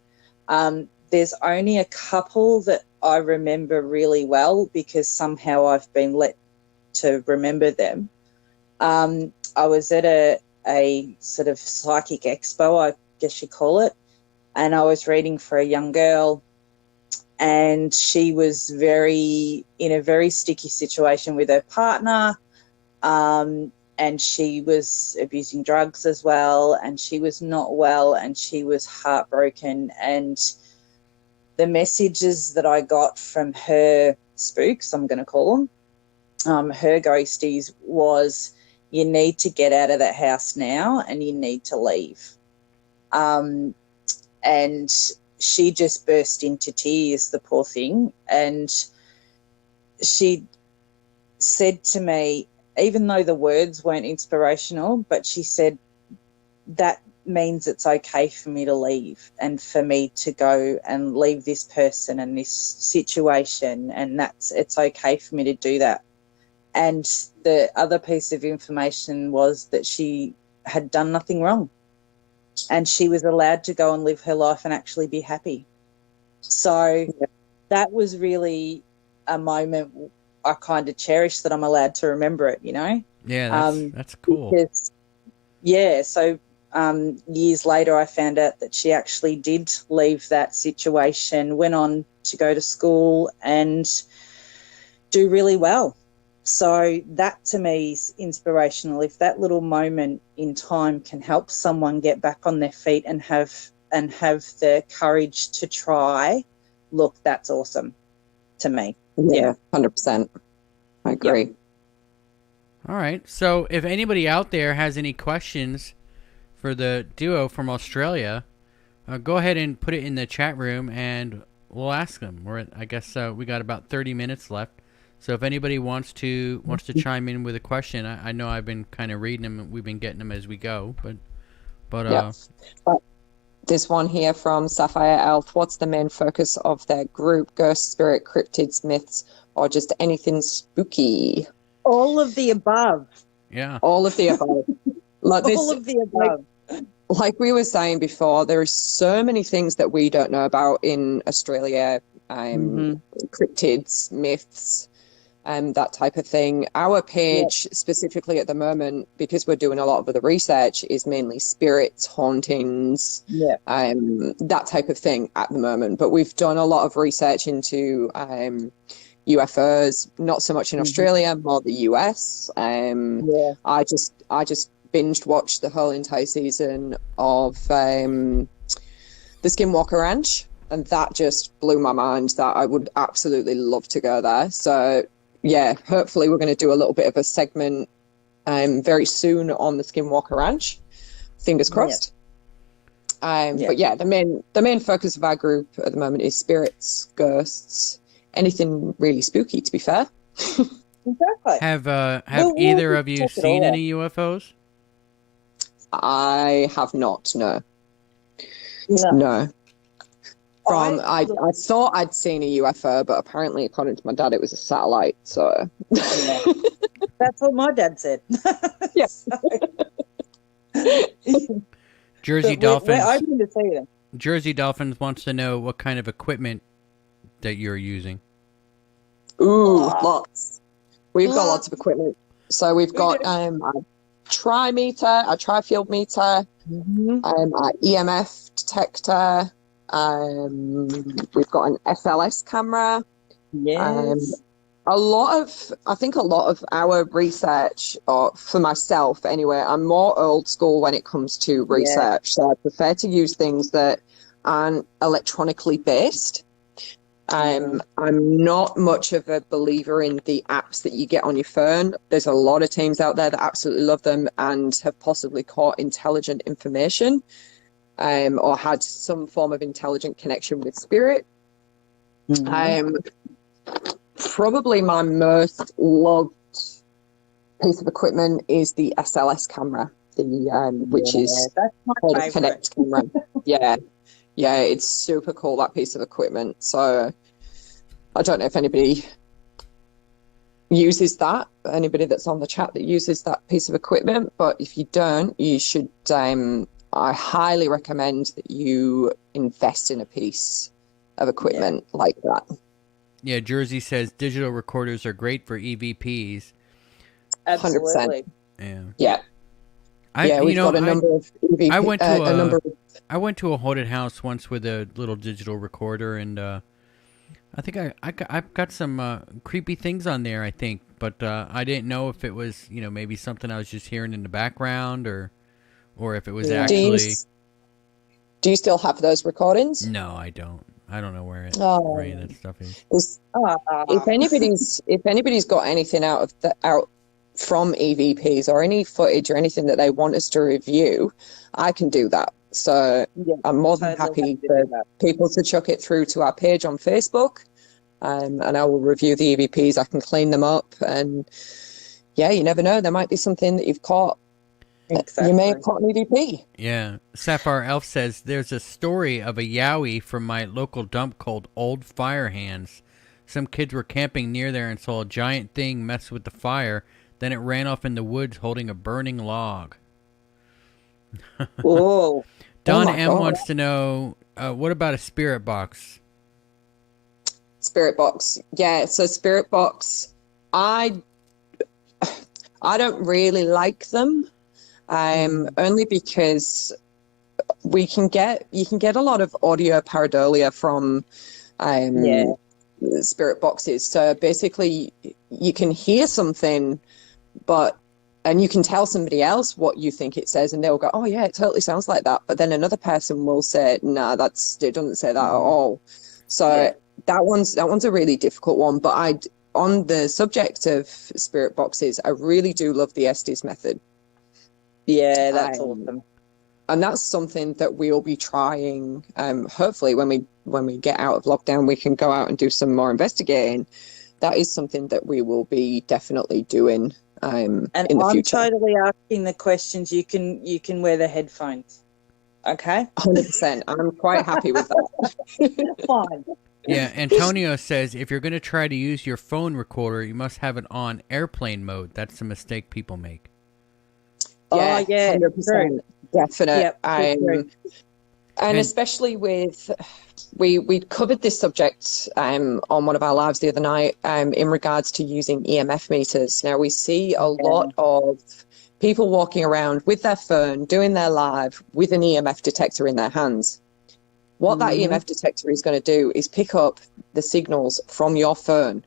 There's only a couple that I remember really well, because somehow I've been let to remember them. I was at a sort of psychic expo, I guess you call it, and I was reading for a young girl, and she was in a very sticky situation with her partner, and she was abusing drugs as well, and she was not well, and she was heartbroken. And the messages that I got from her spooks, I'm going to call them, her ghosties, was, you need to get out of that house now and you need to leave. And she just burst into tears, the poor thing. And she said to me, even though the words weren't inspirational, but she said, that means it's okay for me to leave and for me to go and leave this person and this situation, and it's okay for me to do that. And the other piece of information was that she had done nothing wrong, and she was allowed to go and live her life and actually be happy. So that was really a moment I kind of cherish, that I'm allowed to remember it, you know? Yeah, that's cool. Because, so years later I found out that she actually did leave that situation, went on to go to school and do really well. So that to me is inspirational. If that little moment in time can help someone get back on their feet and have the courage to try, look, that's awesome to me. Yeah, 100%. I agree. All right. So if anybody out there has any questions for the duo from Australia, go ahead and put it in the chat room, and we'll ask them. I guess we got about 30 minutes left. So if anybody wants to chime in with a question, I know I've been kind of reading them. We've been getting them as we go, but This one here from Sapphire Elf. What's the main focus of their group? Ghost, spirit, cryptids, myths, or just anything spooky? All of the above. Yeah. All of the above. All of the above. Like we were saying before, there are so many things that we don't know about in Australia. Cryptids, myths, that type of thing. Our page specifically at the moment, because we're doing a lot of other research, is mainly spirits, hauntings, that type of thing at the moment. But we've done a lot of research into UFOs, not so much in Australia, more the US. I just binged watched the whole entire season of the Skinwalker Ranch, and that just blew my mind. That I would absolutely love to go there. So yeah, hopefully we're going to do a little bit of a segment very soon on the Skinwalker Ranch. Fingers crossed. But yeah, the main focus of our group at the moment is spirits, ghosts, anything really spooky, to be fair. Exactly. Have either of you seen any UFOs? I have not, no. No. I thought I'd seen a UFO, but apparently, according to my dad, it was a satellite. So that's what my dad said. Yes. Jersey Dolphins. We're open to see them. Jersey Dolphins wants to know what kind of equipment that you're using. Ooh, lots. We've got lots of equipment. So we've got a tri-meter, a tri-field meter, an EMF detector. We've got an SLS camera. Yes. I think a lot of our research, or for myself anyway, I'm more old school when it comes to research. So I prefer to use things that aren't electronically based. I'm not much of a believer in the apps that you get on your phone. There's a lot of teams out there that absolutely love them and have possibly caught intelligent information, or had some form of intelligent connection with spirit. Probably my most loved piece of equipment is the SLS camera, which is called a Connect camera. Yeah, it's super cool, that piece of equipment. So I don't know if anybody uses that, anybody that's on the chat that uses that piece of equipment, but if you don't, you should, I highly recommend that you invest in a piece of equipment like that. Yeah, Jersey says digital recorders are great for EVPs. Absolutely. 100%. Yeah. We've got a number of EVP. I went to a haunted house once with a little digital recorder, and I think I've got some creepy things on there, I think, but I didn't know if it was, maybe something I was just hearing in the background, or if it was actually. Do you still have those recordings? No, I don't. I don't know where any of that stuff is. If anybody's got anything out from EVPs or any footage or anything that they want us to review, I can do that. So I'm more than happy for people to chuck it through to our page on Facebook, and I will review the EVPs. I can clean them up, and you never know, there might be something that you've caught. Exactly. You may have caught an EVP. Yeah. Sapphire Elf says, there's a story of a yowie from my local dump called Old Fire Hands. Some kids were camping near there and saw a giant thing mess with the fire. Then it ran off in the woods holding a burning log. Whoa. Don M wants to know, what about a spirit box? Spirit box. Yeah, so spirit box, I don't really like them. Only because you can get a lot of audio pareidolia from spirit boxes. So basically you can hear something, and you can tell somebody else what you think it says, and they'll go, oh yeah, it totally sounds like that. But then another person will say, nah, it doesn't say that at all. So that one's a really difficult one. But on the subject of spirit boxes, I really do love the Estes method. Yeah, that's awesome. And that's something that we'll be trying. Hopefully, when we get out of lockdown, we can go out and do some more investigating. That is something that we will be definitely doing And in the I'm future. totally asking the questions. You can wear the headphones. Okay. 100%. I'm quite happy with that. Fine. Yeah, Antonio says if you're going to try to use your phone recorder, you must have it on airplane mode. That's a mistake people make. Oh, yeah, 100%. true. Definite. Yep, true. And especially with, we covered this subject on one of our lives the other night in regards to using EMF meters. Now, we see a lot of people walking around with their phone, doing their live with an EMF detector in their hands. What that EMF detector is going to do is pick up the signals from your phone.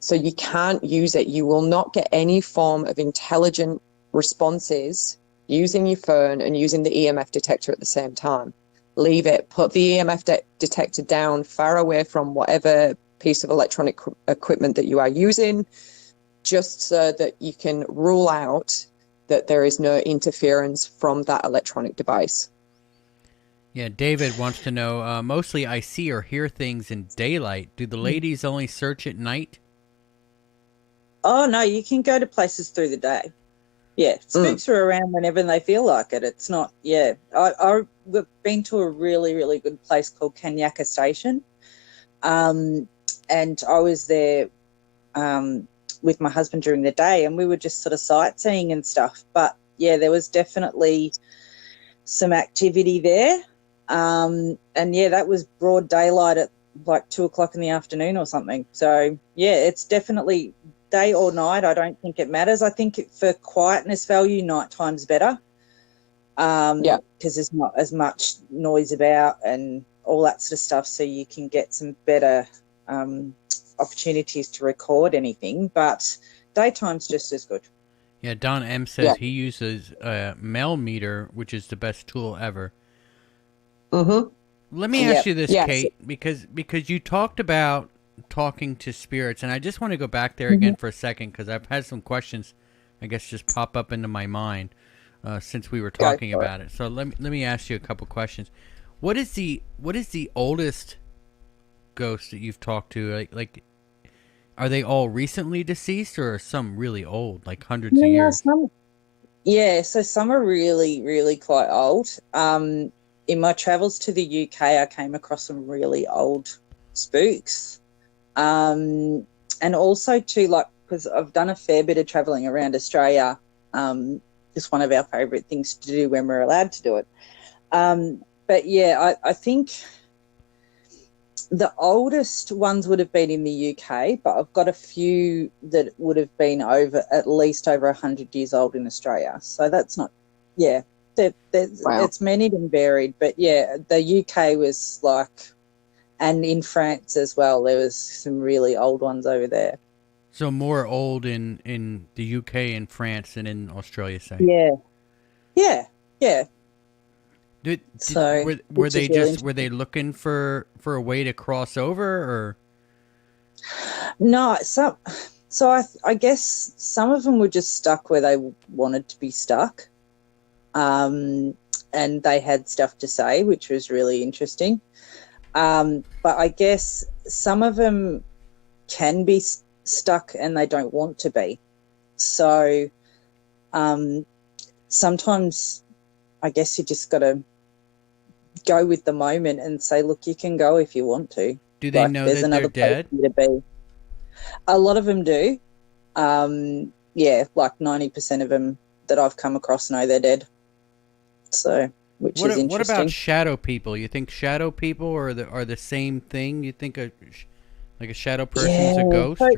So you can't use it. You will not get any form of intelligent responses using your phone and using the EMF detector at the same time. Leave it. Put the EMF detector down far away from whatever piece of electronic equipment that you are using, just so that you can rule out that there is no interference from that electronic device. Yeah, David wants to know, mostly I see or hear things in daylight. Do the ladies only search at night? Oh, no, you can go to places through the day. Yeah, spooks are around whenever they feel like it. It's not, I've been to a really, really good place called Kanyaka Station. And I was there with my husband during the day, and we were just sort of sightseeing and stuff. But, yeah, there was definitely some activity there. And, yeah, that was broad daylight at like 2:00 in the afternoon or something. So, yeah, it's definitely day or night. I don't think it matters. I think for quietness value, nighttime's better. Because there's not as much noise about and all that sort of stuff, so you can get some better opportunities to record anything. But daytime's just as good. Yeah, Don M says he uses a Mel meter, which is the best tool ever. Let me ask you this, Kate, because you talked about talking to spirits, and I just want to go back there again for a second, because I've had some questions, I guess, just pop up into my mind since we were talking about it. So let me ask you a couple questions. What is the oldest ghost that you've talked to? Like, are they all recently deceased, or are some really old, like hundreds of years? So some are really, really quite old. In my travels to the UK, I came across some really old spooks. And also too, like, because I've done a fair bit of travelling around Australia. It's one of our favourite things to do when we're allowed to do it. But yeah, I think the oldest ones would have been in the UK, but I've got a few that would have been at least over 100 years old in Australia. So that's not, it's many and varied. But yeah, the UK was like, and in France as well, there was some really old ones over there. So more old in the UK and France than in Australia, say? Yeah. Were they looking for a way to cross over, or? No, so I guess some of them were just stuck where they wanted to be stuck, and they had stuff to say, which was really interesting. But I guess some of them can be stuck and they don't want to be. So sometimes I guess you just got to go with the moment and say, look, you can go if you want to. Do they know that they're dead? To be. A lot of them do. Like 90% of them that I've come across know they're dead. So, which is interesting. What about shadow people? You think shadow people are the same thing? You think a shadow person is a ghost? So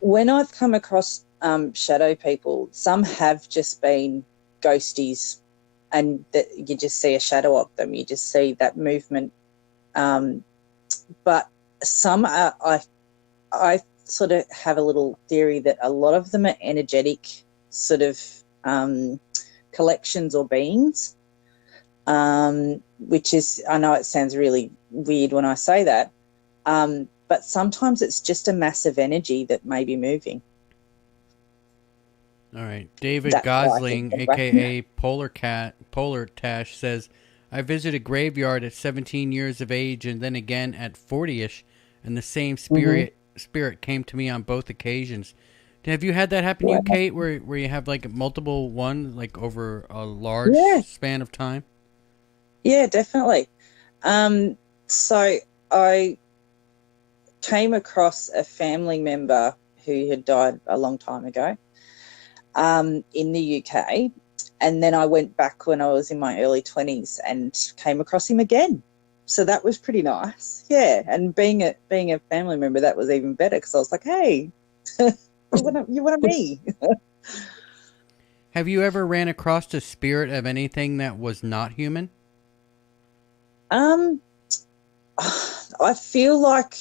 when I've come across shadow people, some have just been ghosties, and that you just see a shadow of them. You just see that movement. But some are, I sort of have a little theory that a lot of them are energetic sort of collections or beings, which is, I know it sounds really weird when I say that, but sometimes it's just a massive energy that may be moving. All right. David That's how I Gosling, think of it. aka Polar Tash, says, I visited a graveyard at 17 years of age and then again at 40ish, and the same spirit came to me on both occasions. Have you had that happen to you, Kate, where you have like multiple ones, like over a large span of time? Yeah, definitely. So I came across a family member who had died a long time ago in the UK. And then I went back when I was in my early 20s and came across him again. So that was pretty nice. Yeah. And being a family member, that was even better because I was like, hey, you want me? Have you ever ran across a spirit of anything that was not human? I feel like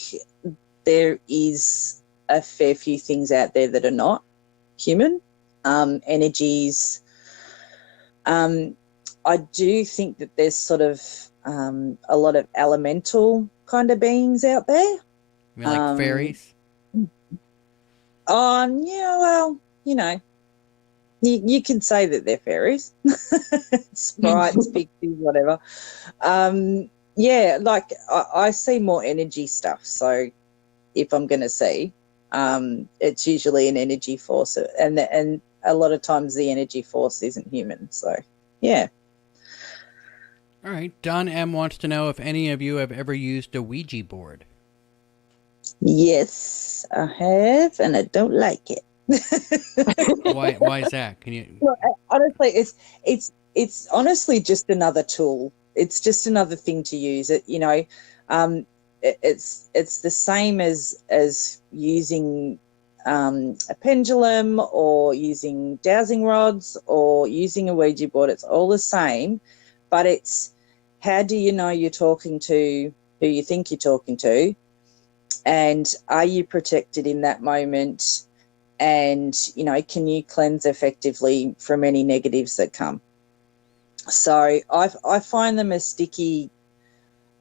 there is a fair few things out there that are not human. Energies. I do think that there's sort of a lot of elemental kind of beings out there. I mean, like fairies? Yeah, well, you know, you can say that they're fairies. Sprites, pixies, whatever. Yeah, like I see more energy stuff. So if I'm going to see, it's usually an energy force. And a lot of times the energy force isn't human. So, yeah. All right. Don M. wants to know if any of you have ever used a Ouija board. Yes, I have, and I don't like it. Why is that? Can you? Well, honestly, it's honestly just another tool. It's just another thing to use. It, you know, it's the same as using a pendulum or using dowsing rods or using a Ouija board. It's all the same, but it's how do you know you're talking to who you think you're talking to, and are you protected in that moment? And, you know, can you cleanse effectively from any negatives that come? So I find them a sticky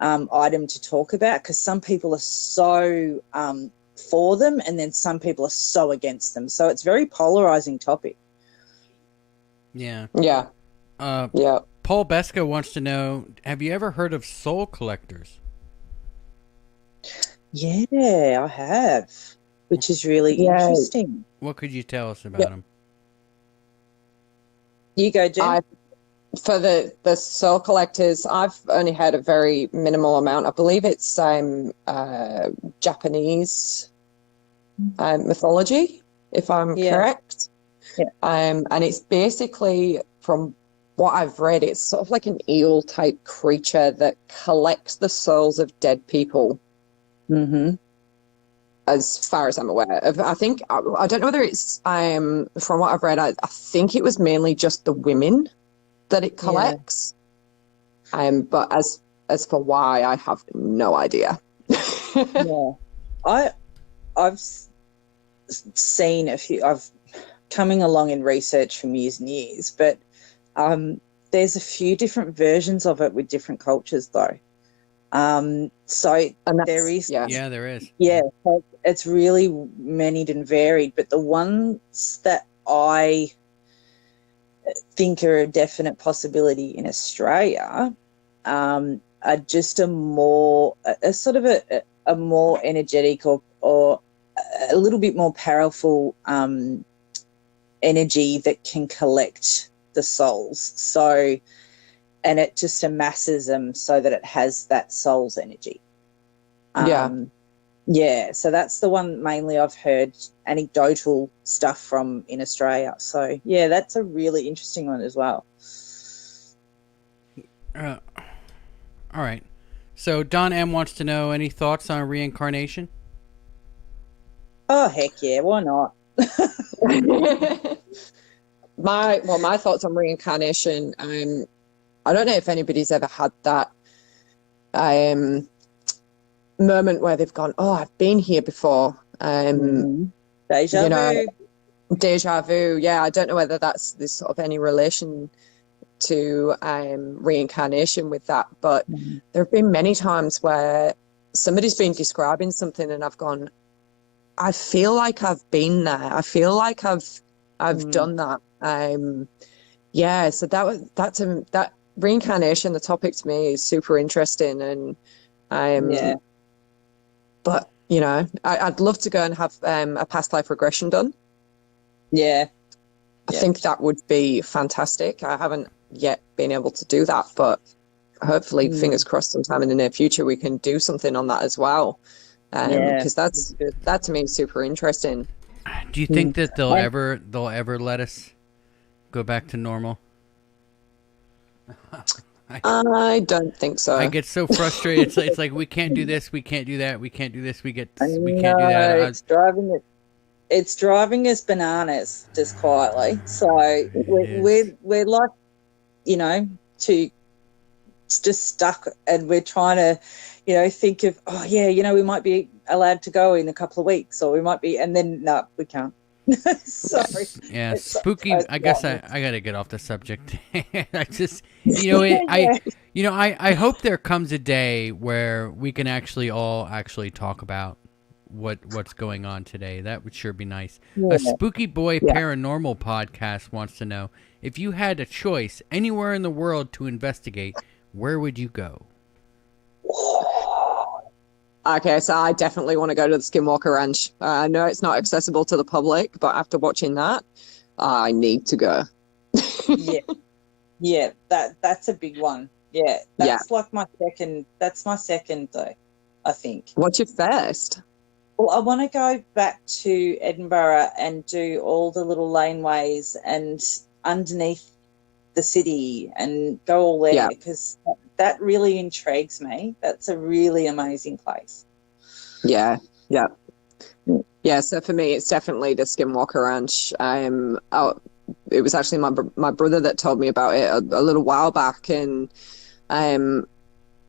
item to talk about because some people are so for them and then some people are so against them. So it's a very polarizing topic. Yeah. Yeah. Yeah. Paul Beska wants to know, have you ever heard of soul collectors? Yeah, I have, which is really interesting. What could you tell us about them? You go, Jen. For the soul collectors, I've only had a very minimal amount. I believe it's Japanese mythology, if I'm correct. Yeah. And it's basically, from what I've read, it's sort of like an eel type creature that collects the souls of dead people. Mm-hmm. As far as I'm aware of. I think, I don't know whether it's, from what I've read, I think it was mainly just the women that it collects. Yeah. But as for why, I have no idea. Yeah. I've seen a few, I've coming along in research from years and years, but there's a few different versions of it with different cultures though. So there is, there is. Yeah, it's really many and varied, but the ones that I think are a definite possibility in Australia are just a more energetic or a little bit more powerful energy that can collect the souls. So, and it just amasses them so that it has that soul's energy. Yeah, so that's the one mainly I've heard anecdotal stuff from in Australia. So, yeah, that's a really interesting one as well. All right. So Don M. wants to know, any thoughts on reincarnation? Oh, heck yeah, why not? My thoughts on reincarnation, I don't know if anybody's ever had that moment where they've gone, oh, I've been here before. Deja vu. Deja vu, yeah. I don't know whether there's sort of any relation to reincarnation with that, but there have been many times where somebody's been describing something and I've gone, I feel like I've been there. I feel like I've I've done that. Yeah, so that reincarnation, the topic to me is super interesting, and but you know, I'd love to go and have a past life regression done. Yeah. I think that would be fantastic. I haven't yet been able to do that, but hopefully, fingers crossed, sometime in the near future we can do something on that as well. Because that to me is super interesting. Do you think that they'll ever let us go back to normal? I don't think so. I get so frustrated. It's like we can't do this, we can't do that, we can't do this, we can't do that. It's driving us bananas, just quietly. So we're like, you know, just stuck, and we're trying to, you know, think of, oh yeah, you know, we might be allowed to go in a couple of weeks, or we might be, and then no, we can't. Sorry. Yeah, spooky. I guess I gotta get off the subject. I just, you know, I hope there comes a day where we can all talk about what's going on today. That would sure be nice. A Spooky Boy Paranormal podcast wants to know, if you had a choice anywhere in the world to investigate, where would you go? Okay, so I definitely want to go to the Skinwalker Ranch. I know it's not accessible to the public, but after watching that, I need to go. That's a big one. That's like my second. That's my second, though, I think. What's your first? Well, I want to go back to Edinburgh and do all the little laneways and underneath the city and go all there, because that really intrigues me. That's a really amazing place. Yeah. So for me, it's definitely the Skinwalker Ranch. It was actually my brother that told me about it a little while back, and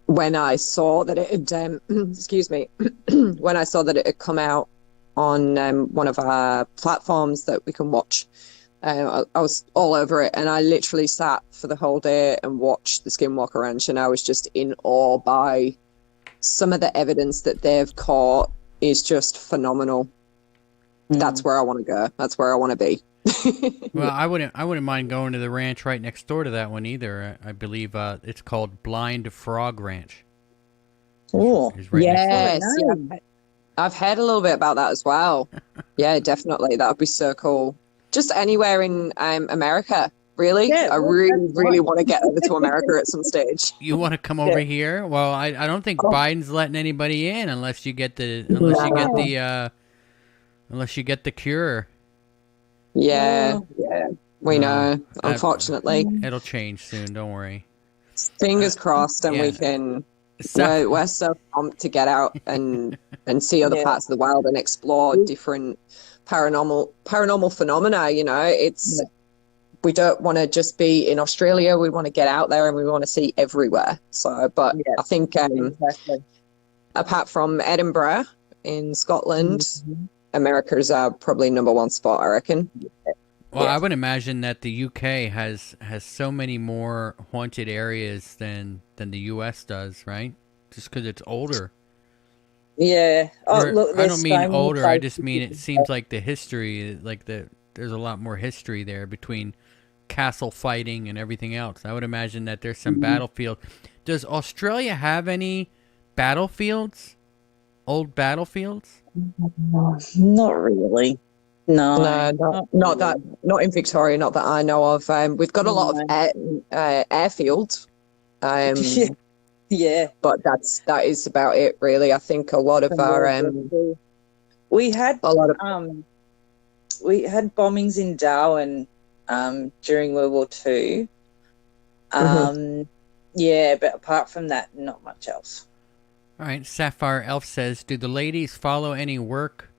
when I saw that it had excuse me, when I saw that it had come out on one of our platforms that we can watch, I was all over it, and I literally sat for the whole day and watched the Skinwalker Ranch, and I was just in awe by some of the evidence that they've caught is just phenomenal. That's where I want to go. That's where I want to be. Well, I wouldn't mind going to the ranch right next door to that one either. I believe it's called Blind Frog Ranch. Oh, right yes. Yeah. I've heard a little bit about that as well. Yeah, definitely. That would be so cool. Just anywhere in America, really. Yeah, I really want to get over to America at some stage. You want to come over here? Well, I don't think Biden's letting anybody in unless you get the cure. Yeah, we know. Unfortunately, it'll change soon. Don't worry. Fingers crossed, and we can. We're so pumped to get out and see other parts of the world and explore different paranormal phenomena. You know, we don't want to just be in Australia. We want to get out there and we want to see everywhere. So, but I think apart from Edinburgh in Scotland, America's probably number one spot, I reckon. Well, I would imagine that the UK has so many more haunted areas than the US does, right? Just because it's older. Yeah. Look, I don't mean older. I just mean it seems like the history, there's a lot more history there between castle fighting and everything else. I would imagine that there's some battlefield. Does Australia have any battlefields? Old battlefields? Not really. No, not in Victoria, not that I know of. We've got a lot of airfields. But that is about it, really. I think a lot of our we had bombings in Darwin during World War II. But apart from that, not much else. All right, Sapphire Elf says, do the ladies follow any work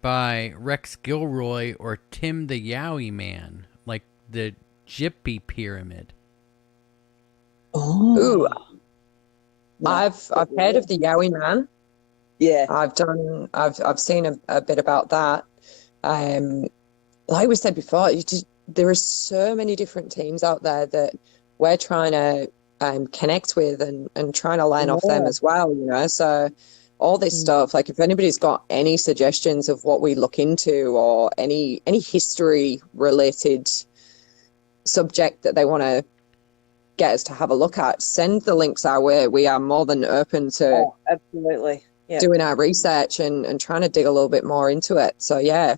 by Rex Gilroy or Tim the Yowie Man, like the Gyppy Pyramid? Ooh. I've heard of the Yowie Man. Yeah. I've seen a bit about that. Like we said before, there are so many different teams out there that we're trying to connect with and trying to learn off them as well, you know. So all this stuff. Like, if anybody's got any suggestions of what we look into, or any history related subject that they want to get us to have a look at, send the links our way. We are more than open to absolutely doing our research and trying to dig a little bit more into it. So yeah,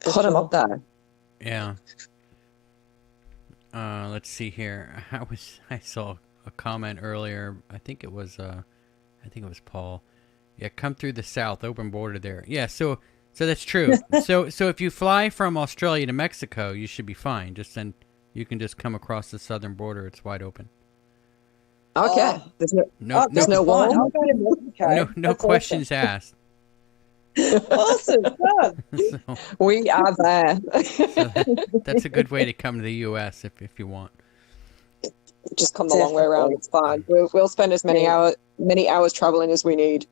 put them up there. Yeah. Let's see here. I saw a comment earlier. I think it was Paul. Yeah, come through the south, open border there. Yeah, so that's true. so if you fly from Australia to Mexico, you should be fine. You can just come across the southern border. It's wide open. Okay. There's no wall. wall. No questions asked. Awesome. So, we are there. so that's a good way to come to the U.S. if you want. Just come the long way around. It's fine. We'll spend as many hours traveling as we need.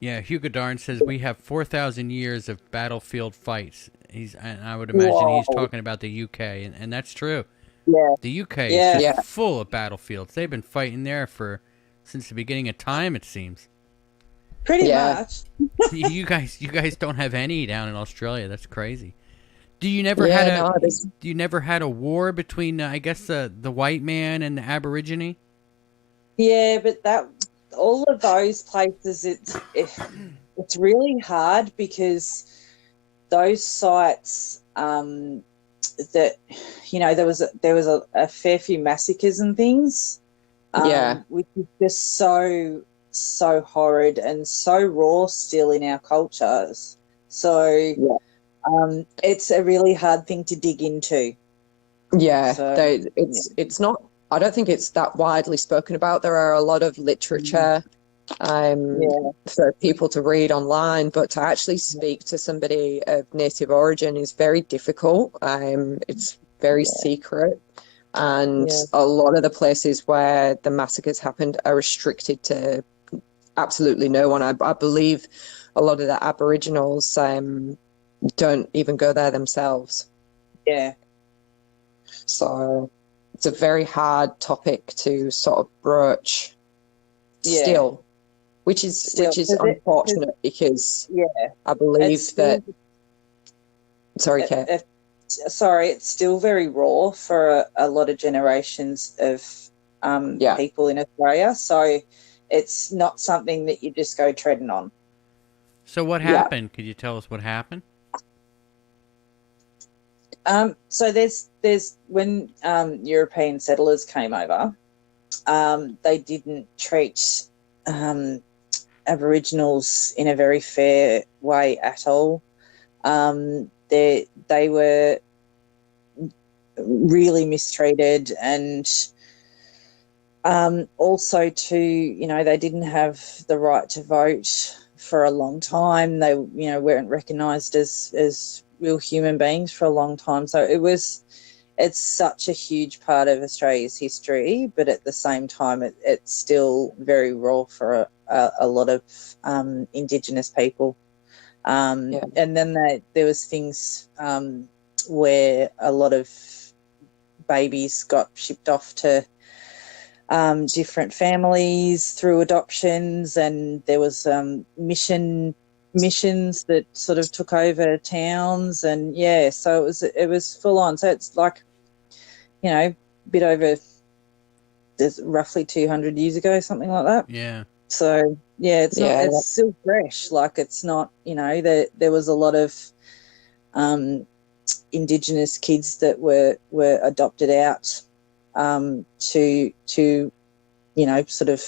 Yeah, Hugo Darn says we have 4,000 years of battlefield fights. And I would imagine he's talking about the UK, and that's true. Yeah. The UK is just full of battlefields. They've been fighting there since the beginning of time, it seems. Pretty much. You guys don't have any down in Australia. That's crazy. Do you never had a war between I guess the white man and the Aborigine? Yeah, but all of those places, it's really hard because those sites that there was a fair few massacres and things, which is just so horrid and so raw still in our cultures. So it's a really hard thing to dig into. Yeah, it's not. I don't think it's that widely spoken about. There are a lot of literature for people to read online, but to actually speak to somebody of native origin is very difficult. It's very secret, and a lot of the places where the massacres happened are restricted to absolutely no one. I believe a lot of the Aboriginals don't even go there themselves. Yeah. So it's a very hard topic to sort of broach still, which is unfortunate because I believe that. Sorry, Kate. It's still very raw for a lot of generations of people in Australia. So it's not something that you just go treading on. So what happened? Could you tell us what happened? So there's when European settlers came over, they didn't treat Aboriginals in a very fair way at all. They were really mistreated, and also too, they didn't have the right to vote for a long time. They weren't recognised as real human beings for a long time. So it's such a huge part of Australia's history, but at the same time it's still very raw for a lot of Indigenous people. And then there was things where a lot of babies got shipped off to different families through adoptions, and there was missions that sort of took over towns, and so it was full on. So it's like a bit over roughly 200 years ago, something like that. So it's still fresh. Like, it's not, there was a lot of Indigenous kids that were adopted out to sort of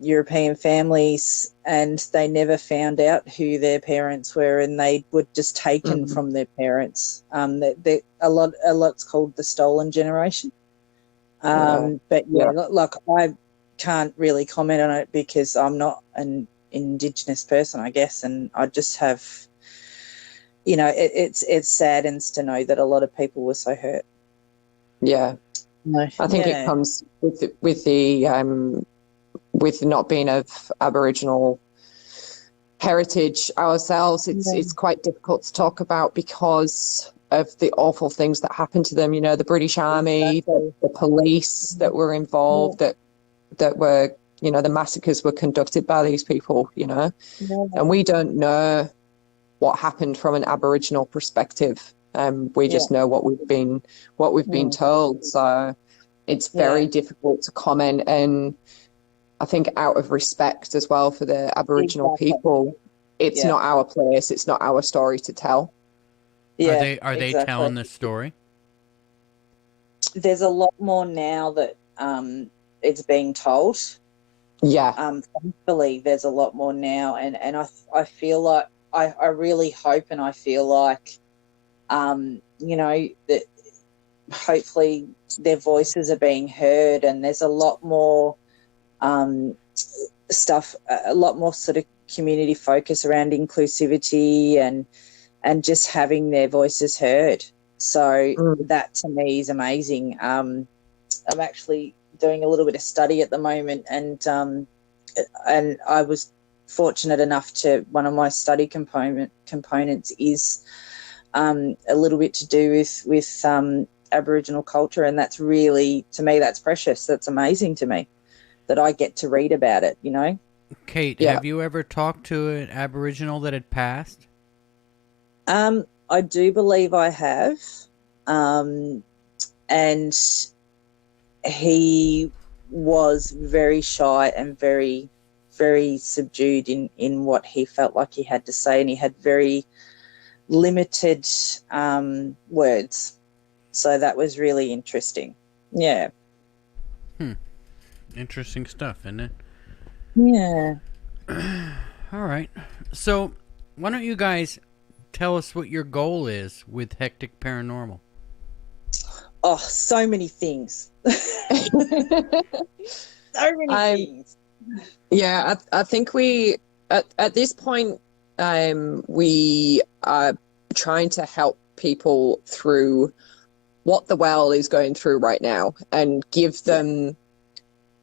European families, and they never found out who their parents were, and they were just taken from their parents. A lot's called the stolen generation. But like, I can't really comment on it because I'm not an Indigenous person, I guess, and I just have, it saddens to know that a lot of people were so hurt. Yeah, I think it comes with not being of Aboriginal heritage ourselves. It's quite difficult to talk about because of the awful things that happened to them. The British Army, the police that were involved, that were the massacres were conducted by these people, Yeah. and we don't know what happened from an Aboriginal perspective. We just know what we've been told. So it's very difficult to comment, and I think out of respect as well for the Aboriginal people, it's not our place, it's not our story to tell. Yeah, Are they telling the story? There's a lot more now that it's being told. Yeah. Thankfully, there's a lot more now, and I feel like I really hope and I feel like that hopefully their voices are being heard, and there's a lot more stuff, a lot more sort of community focus around inclusivity and just having their voices heard. So that to me is amazing. I'm actually doing a little bit of study at the moment, and I was fortunate enough to, one of my study components is a little bit to do with Aboriginal culture, and that's really, to me, that's precious. That's amazing to me that I get to read about it, Kate, have you ever talked to an Aboriginal that had passed? I do believe I have, and he was very shy and very, very subdued in what he felt like he had to say, and he had very limited words. So that was really interesting. Yeah. Interesting stuff, isn't it? Yeah. All right. So why don't you guys tell us what your goal is with Hecktic Paranormal? Oh, so many things. So many things. Yeah, I think we, at this point, we are trying to help people through what the world is going through right now, and give them,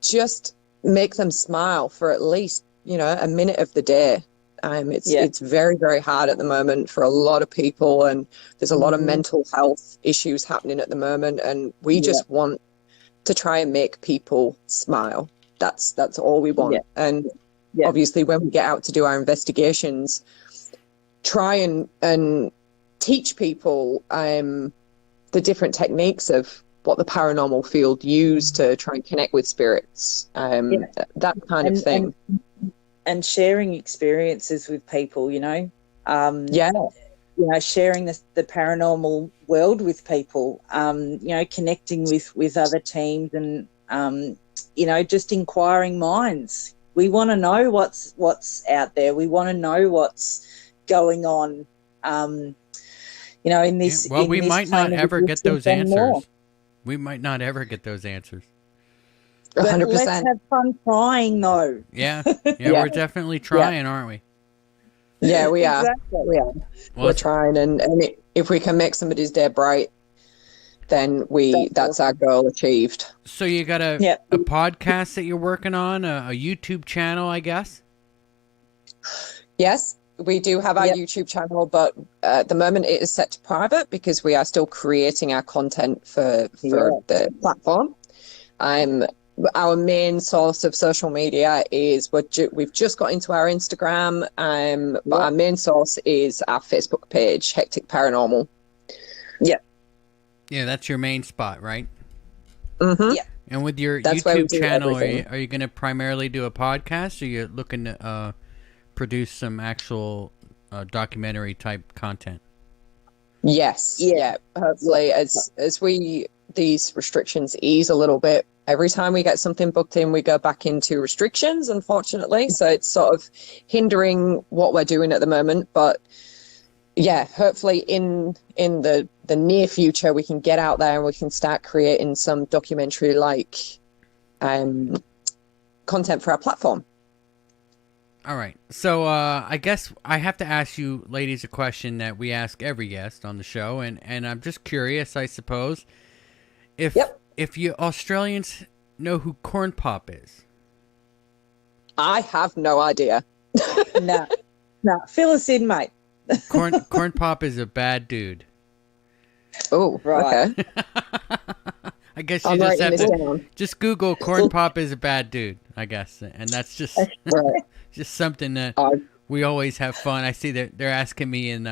just make them smile for at least, a minute of the day. It's very, very hard at the moment for a lot of people, and there's a lot of mental health issues happening at the moment, and we just want to try and make people smile. That's all we want. And obviously when we get out to do our investigations, try and teach people the different techniques of what the paranormal field use to try and connect with spirits, that kind of thing. And sharing experiences with people, sharing the paranormal world with people, connecting with other teams, and just inquiring minds. We want to know what's out there. We want to know what's going on. In this. Well, in we this might not ever get those answers. More. We might not ever get those answers. 100%. But let's have fun trying, though. Yeah, we're definitely trying, aren't we? Yeah, we are. Exactly. We are. Well, we're trying, and if we can make somebody's day bright, then that's our goal achieved. So you got a podcast that you're working on, a YouTube channel, I guess? Yes, we do have our YouTube channel, but at the moment it is set to private because we are still creating our content for the platform. Our main source of social media is we've just got into our Instagram, but our main source is our Facebook page, Hecktic Paranormal. Yeah, that's your main spot, right? Mm-hmm. Yeah. And with your That's YouTube channel, are you going to primarily do a podcast, or are you looking to produce some actual documentary type content? Yes. Yeah. Hopefully, as these restrictions ease a little bit, every time we get something booked in, we go back into restrictions, unfortunately. So it's sort of hindering what we're doing at the moment. But yeah, hopefully in the near future, we can get out there and we can start creating some documentary like content for our platform. All right. So I guess I have to ask you ladies a question that we ask every guest on the show, and I'm just curious, I suppose, if you Australians know who Corn Pop is. I have no idea. No. Fill us in, mate. Corn Pop is a bad dude. Oh, right. Okay. I guess you just have to just Google Corn Pop is a bad dude. I guess, and that's just Right. just something that we always have fun. I see that they're asking me in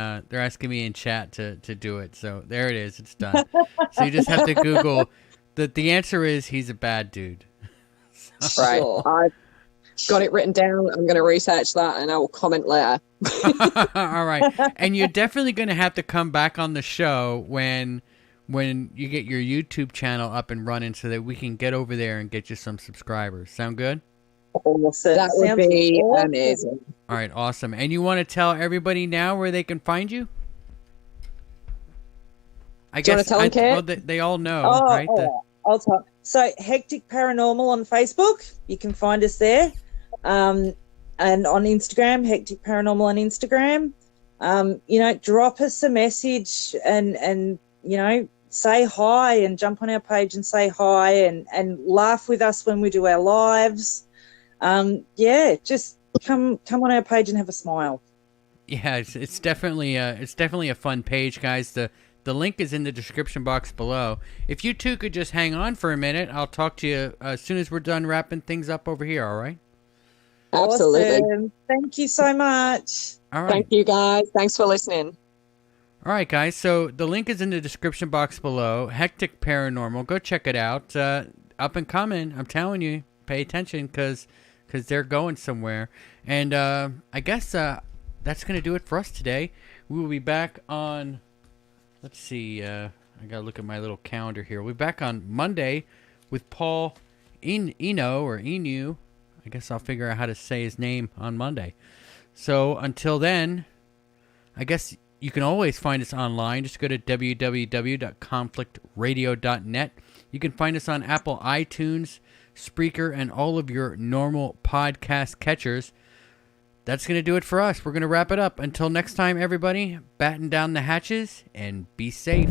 chat to do it. So there it is. It's done. So you just have to Google. The answer is he's a bad dude. So. Right. Sure. I've got it written down. I'm going to research that and I will comment later. All right. And you're definitely going to have to come back on the show when you get your YouTube channel up and running so that we can get over there and get you some subscribers. Sound good? Awesome. That would Sounds be awesome. amazing. All right, awesome. And you want to tell everybody now where they can find you? I Do you wanna tell them, Kate? Well, they all know, right? I'll tell. So, Hecktic Paranormal on Facebook. You can find us there. And on Instagram, Hecktic Paranormal on Instagram. Drop us a message and say hi and jump on our page and say hi and laugh with us when we do our lives. Just come on our page and have a smile. Yeah, it's definitely a fun page, guys. The link is in the description box below. If you two could just hang on for a minute, I'll talk to you as soon as we're done wrapping things up over here. All right? Absolutely. Awesome. Thank you so much. All right. Thank you, guys. Thanks for listening. All right, guys. So the link is in the description box below. Hecktic Paranormal. Go check it out. Up and coming. I'm telling you. Pay attention because they're going somewhere. And I guess that's going to do it for us today. We will be back on... Let's see. I got to look at my little calendar here. We'll be back on Monday with Paul Inu. I guess I'll figure out how to say his name on Monday. So until then, I guess you can always find us online. Just go to www.conflictradio.net. You can find us on Apple iTunes, Spreaker, and all of your normal podcast catchers. That's going to do it for us. We're going to wrap it up. Until next time, everybody, batten down the hatches and be safe.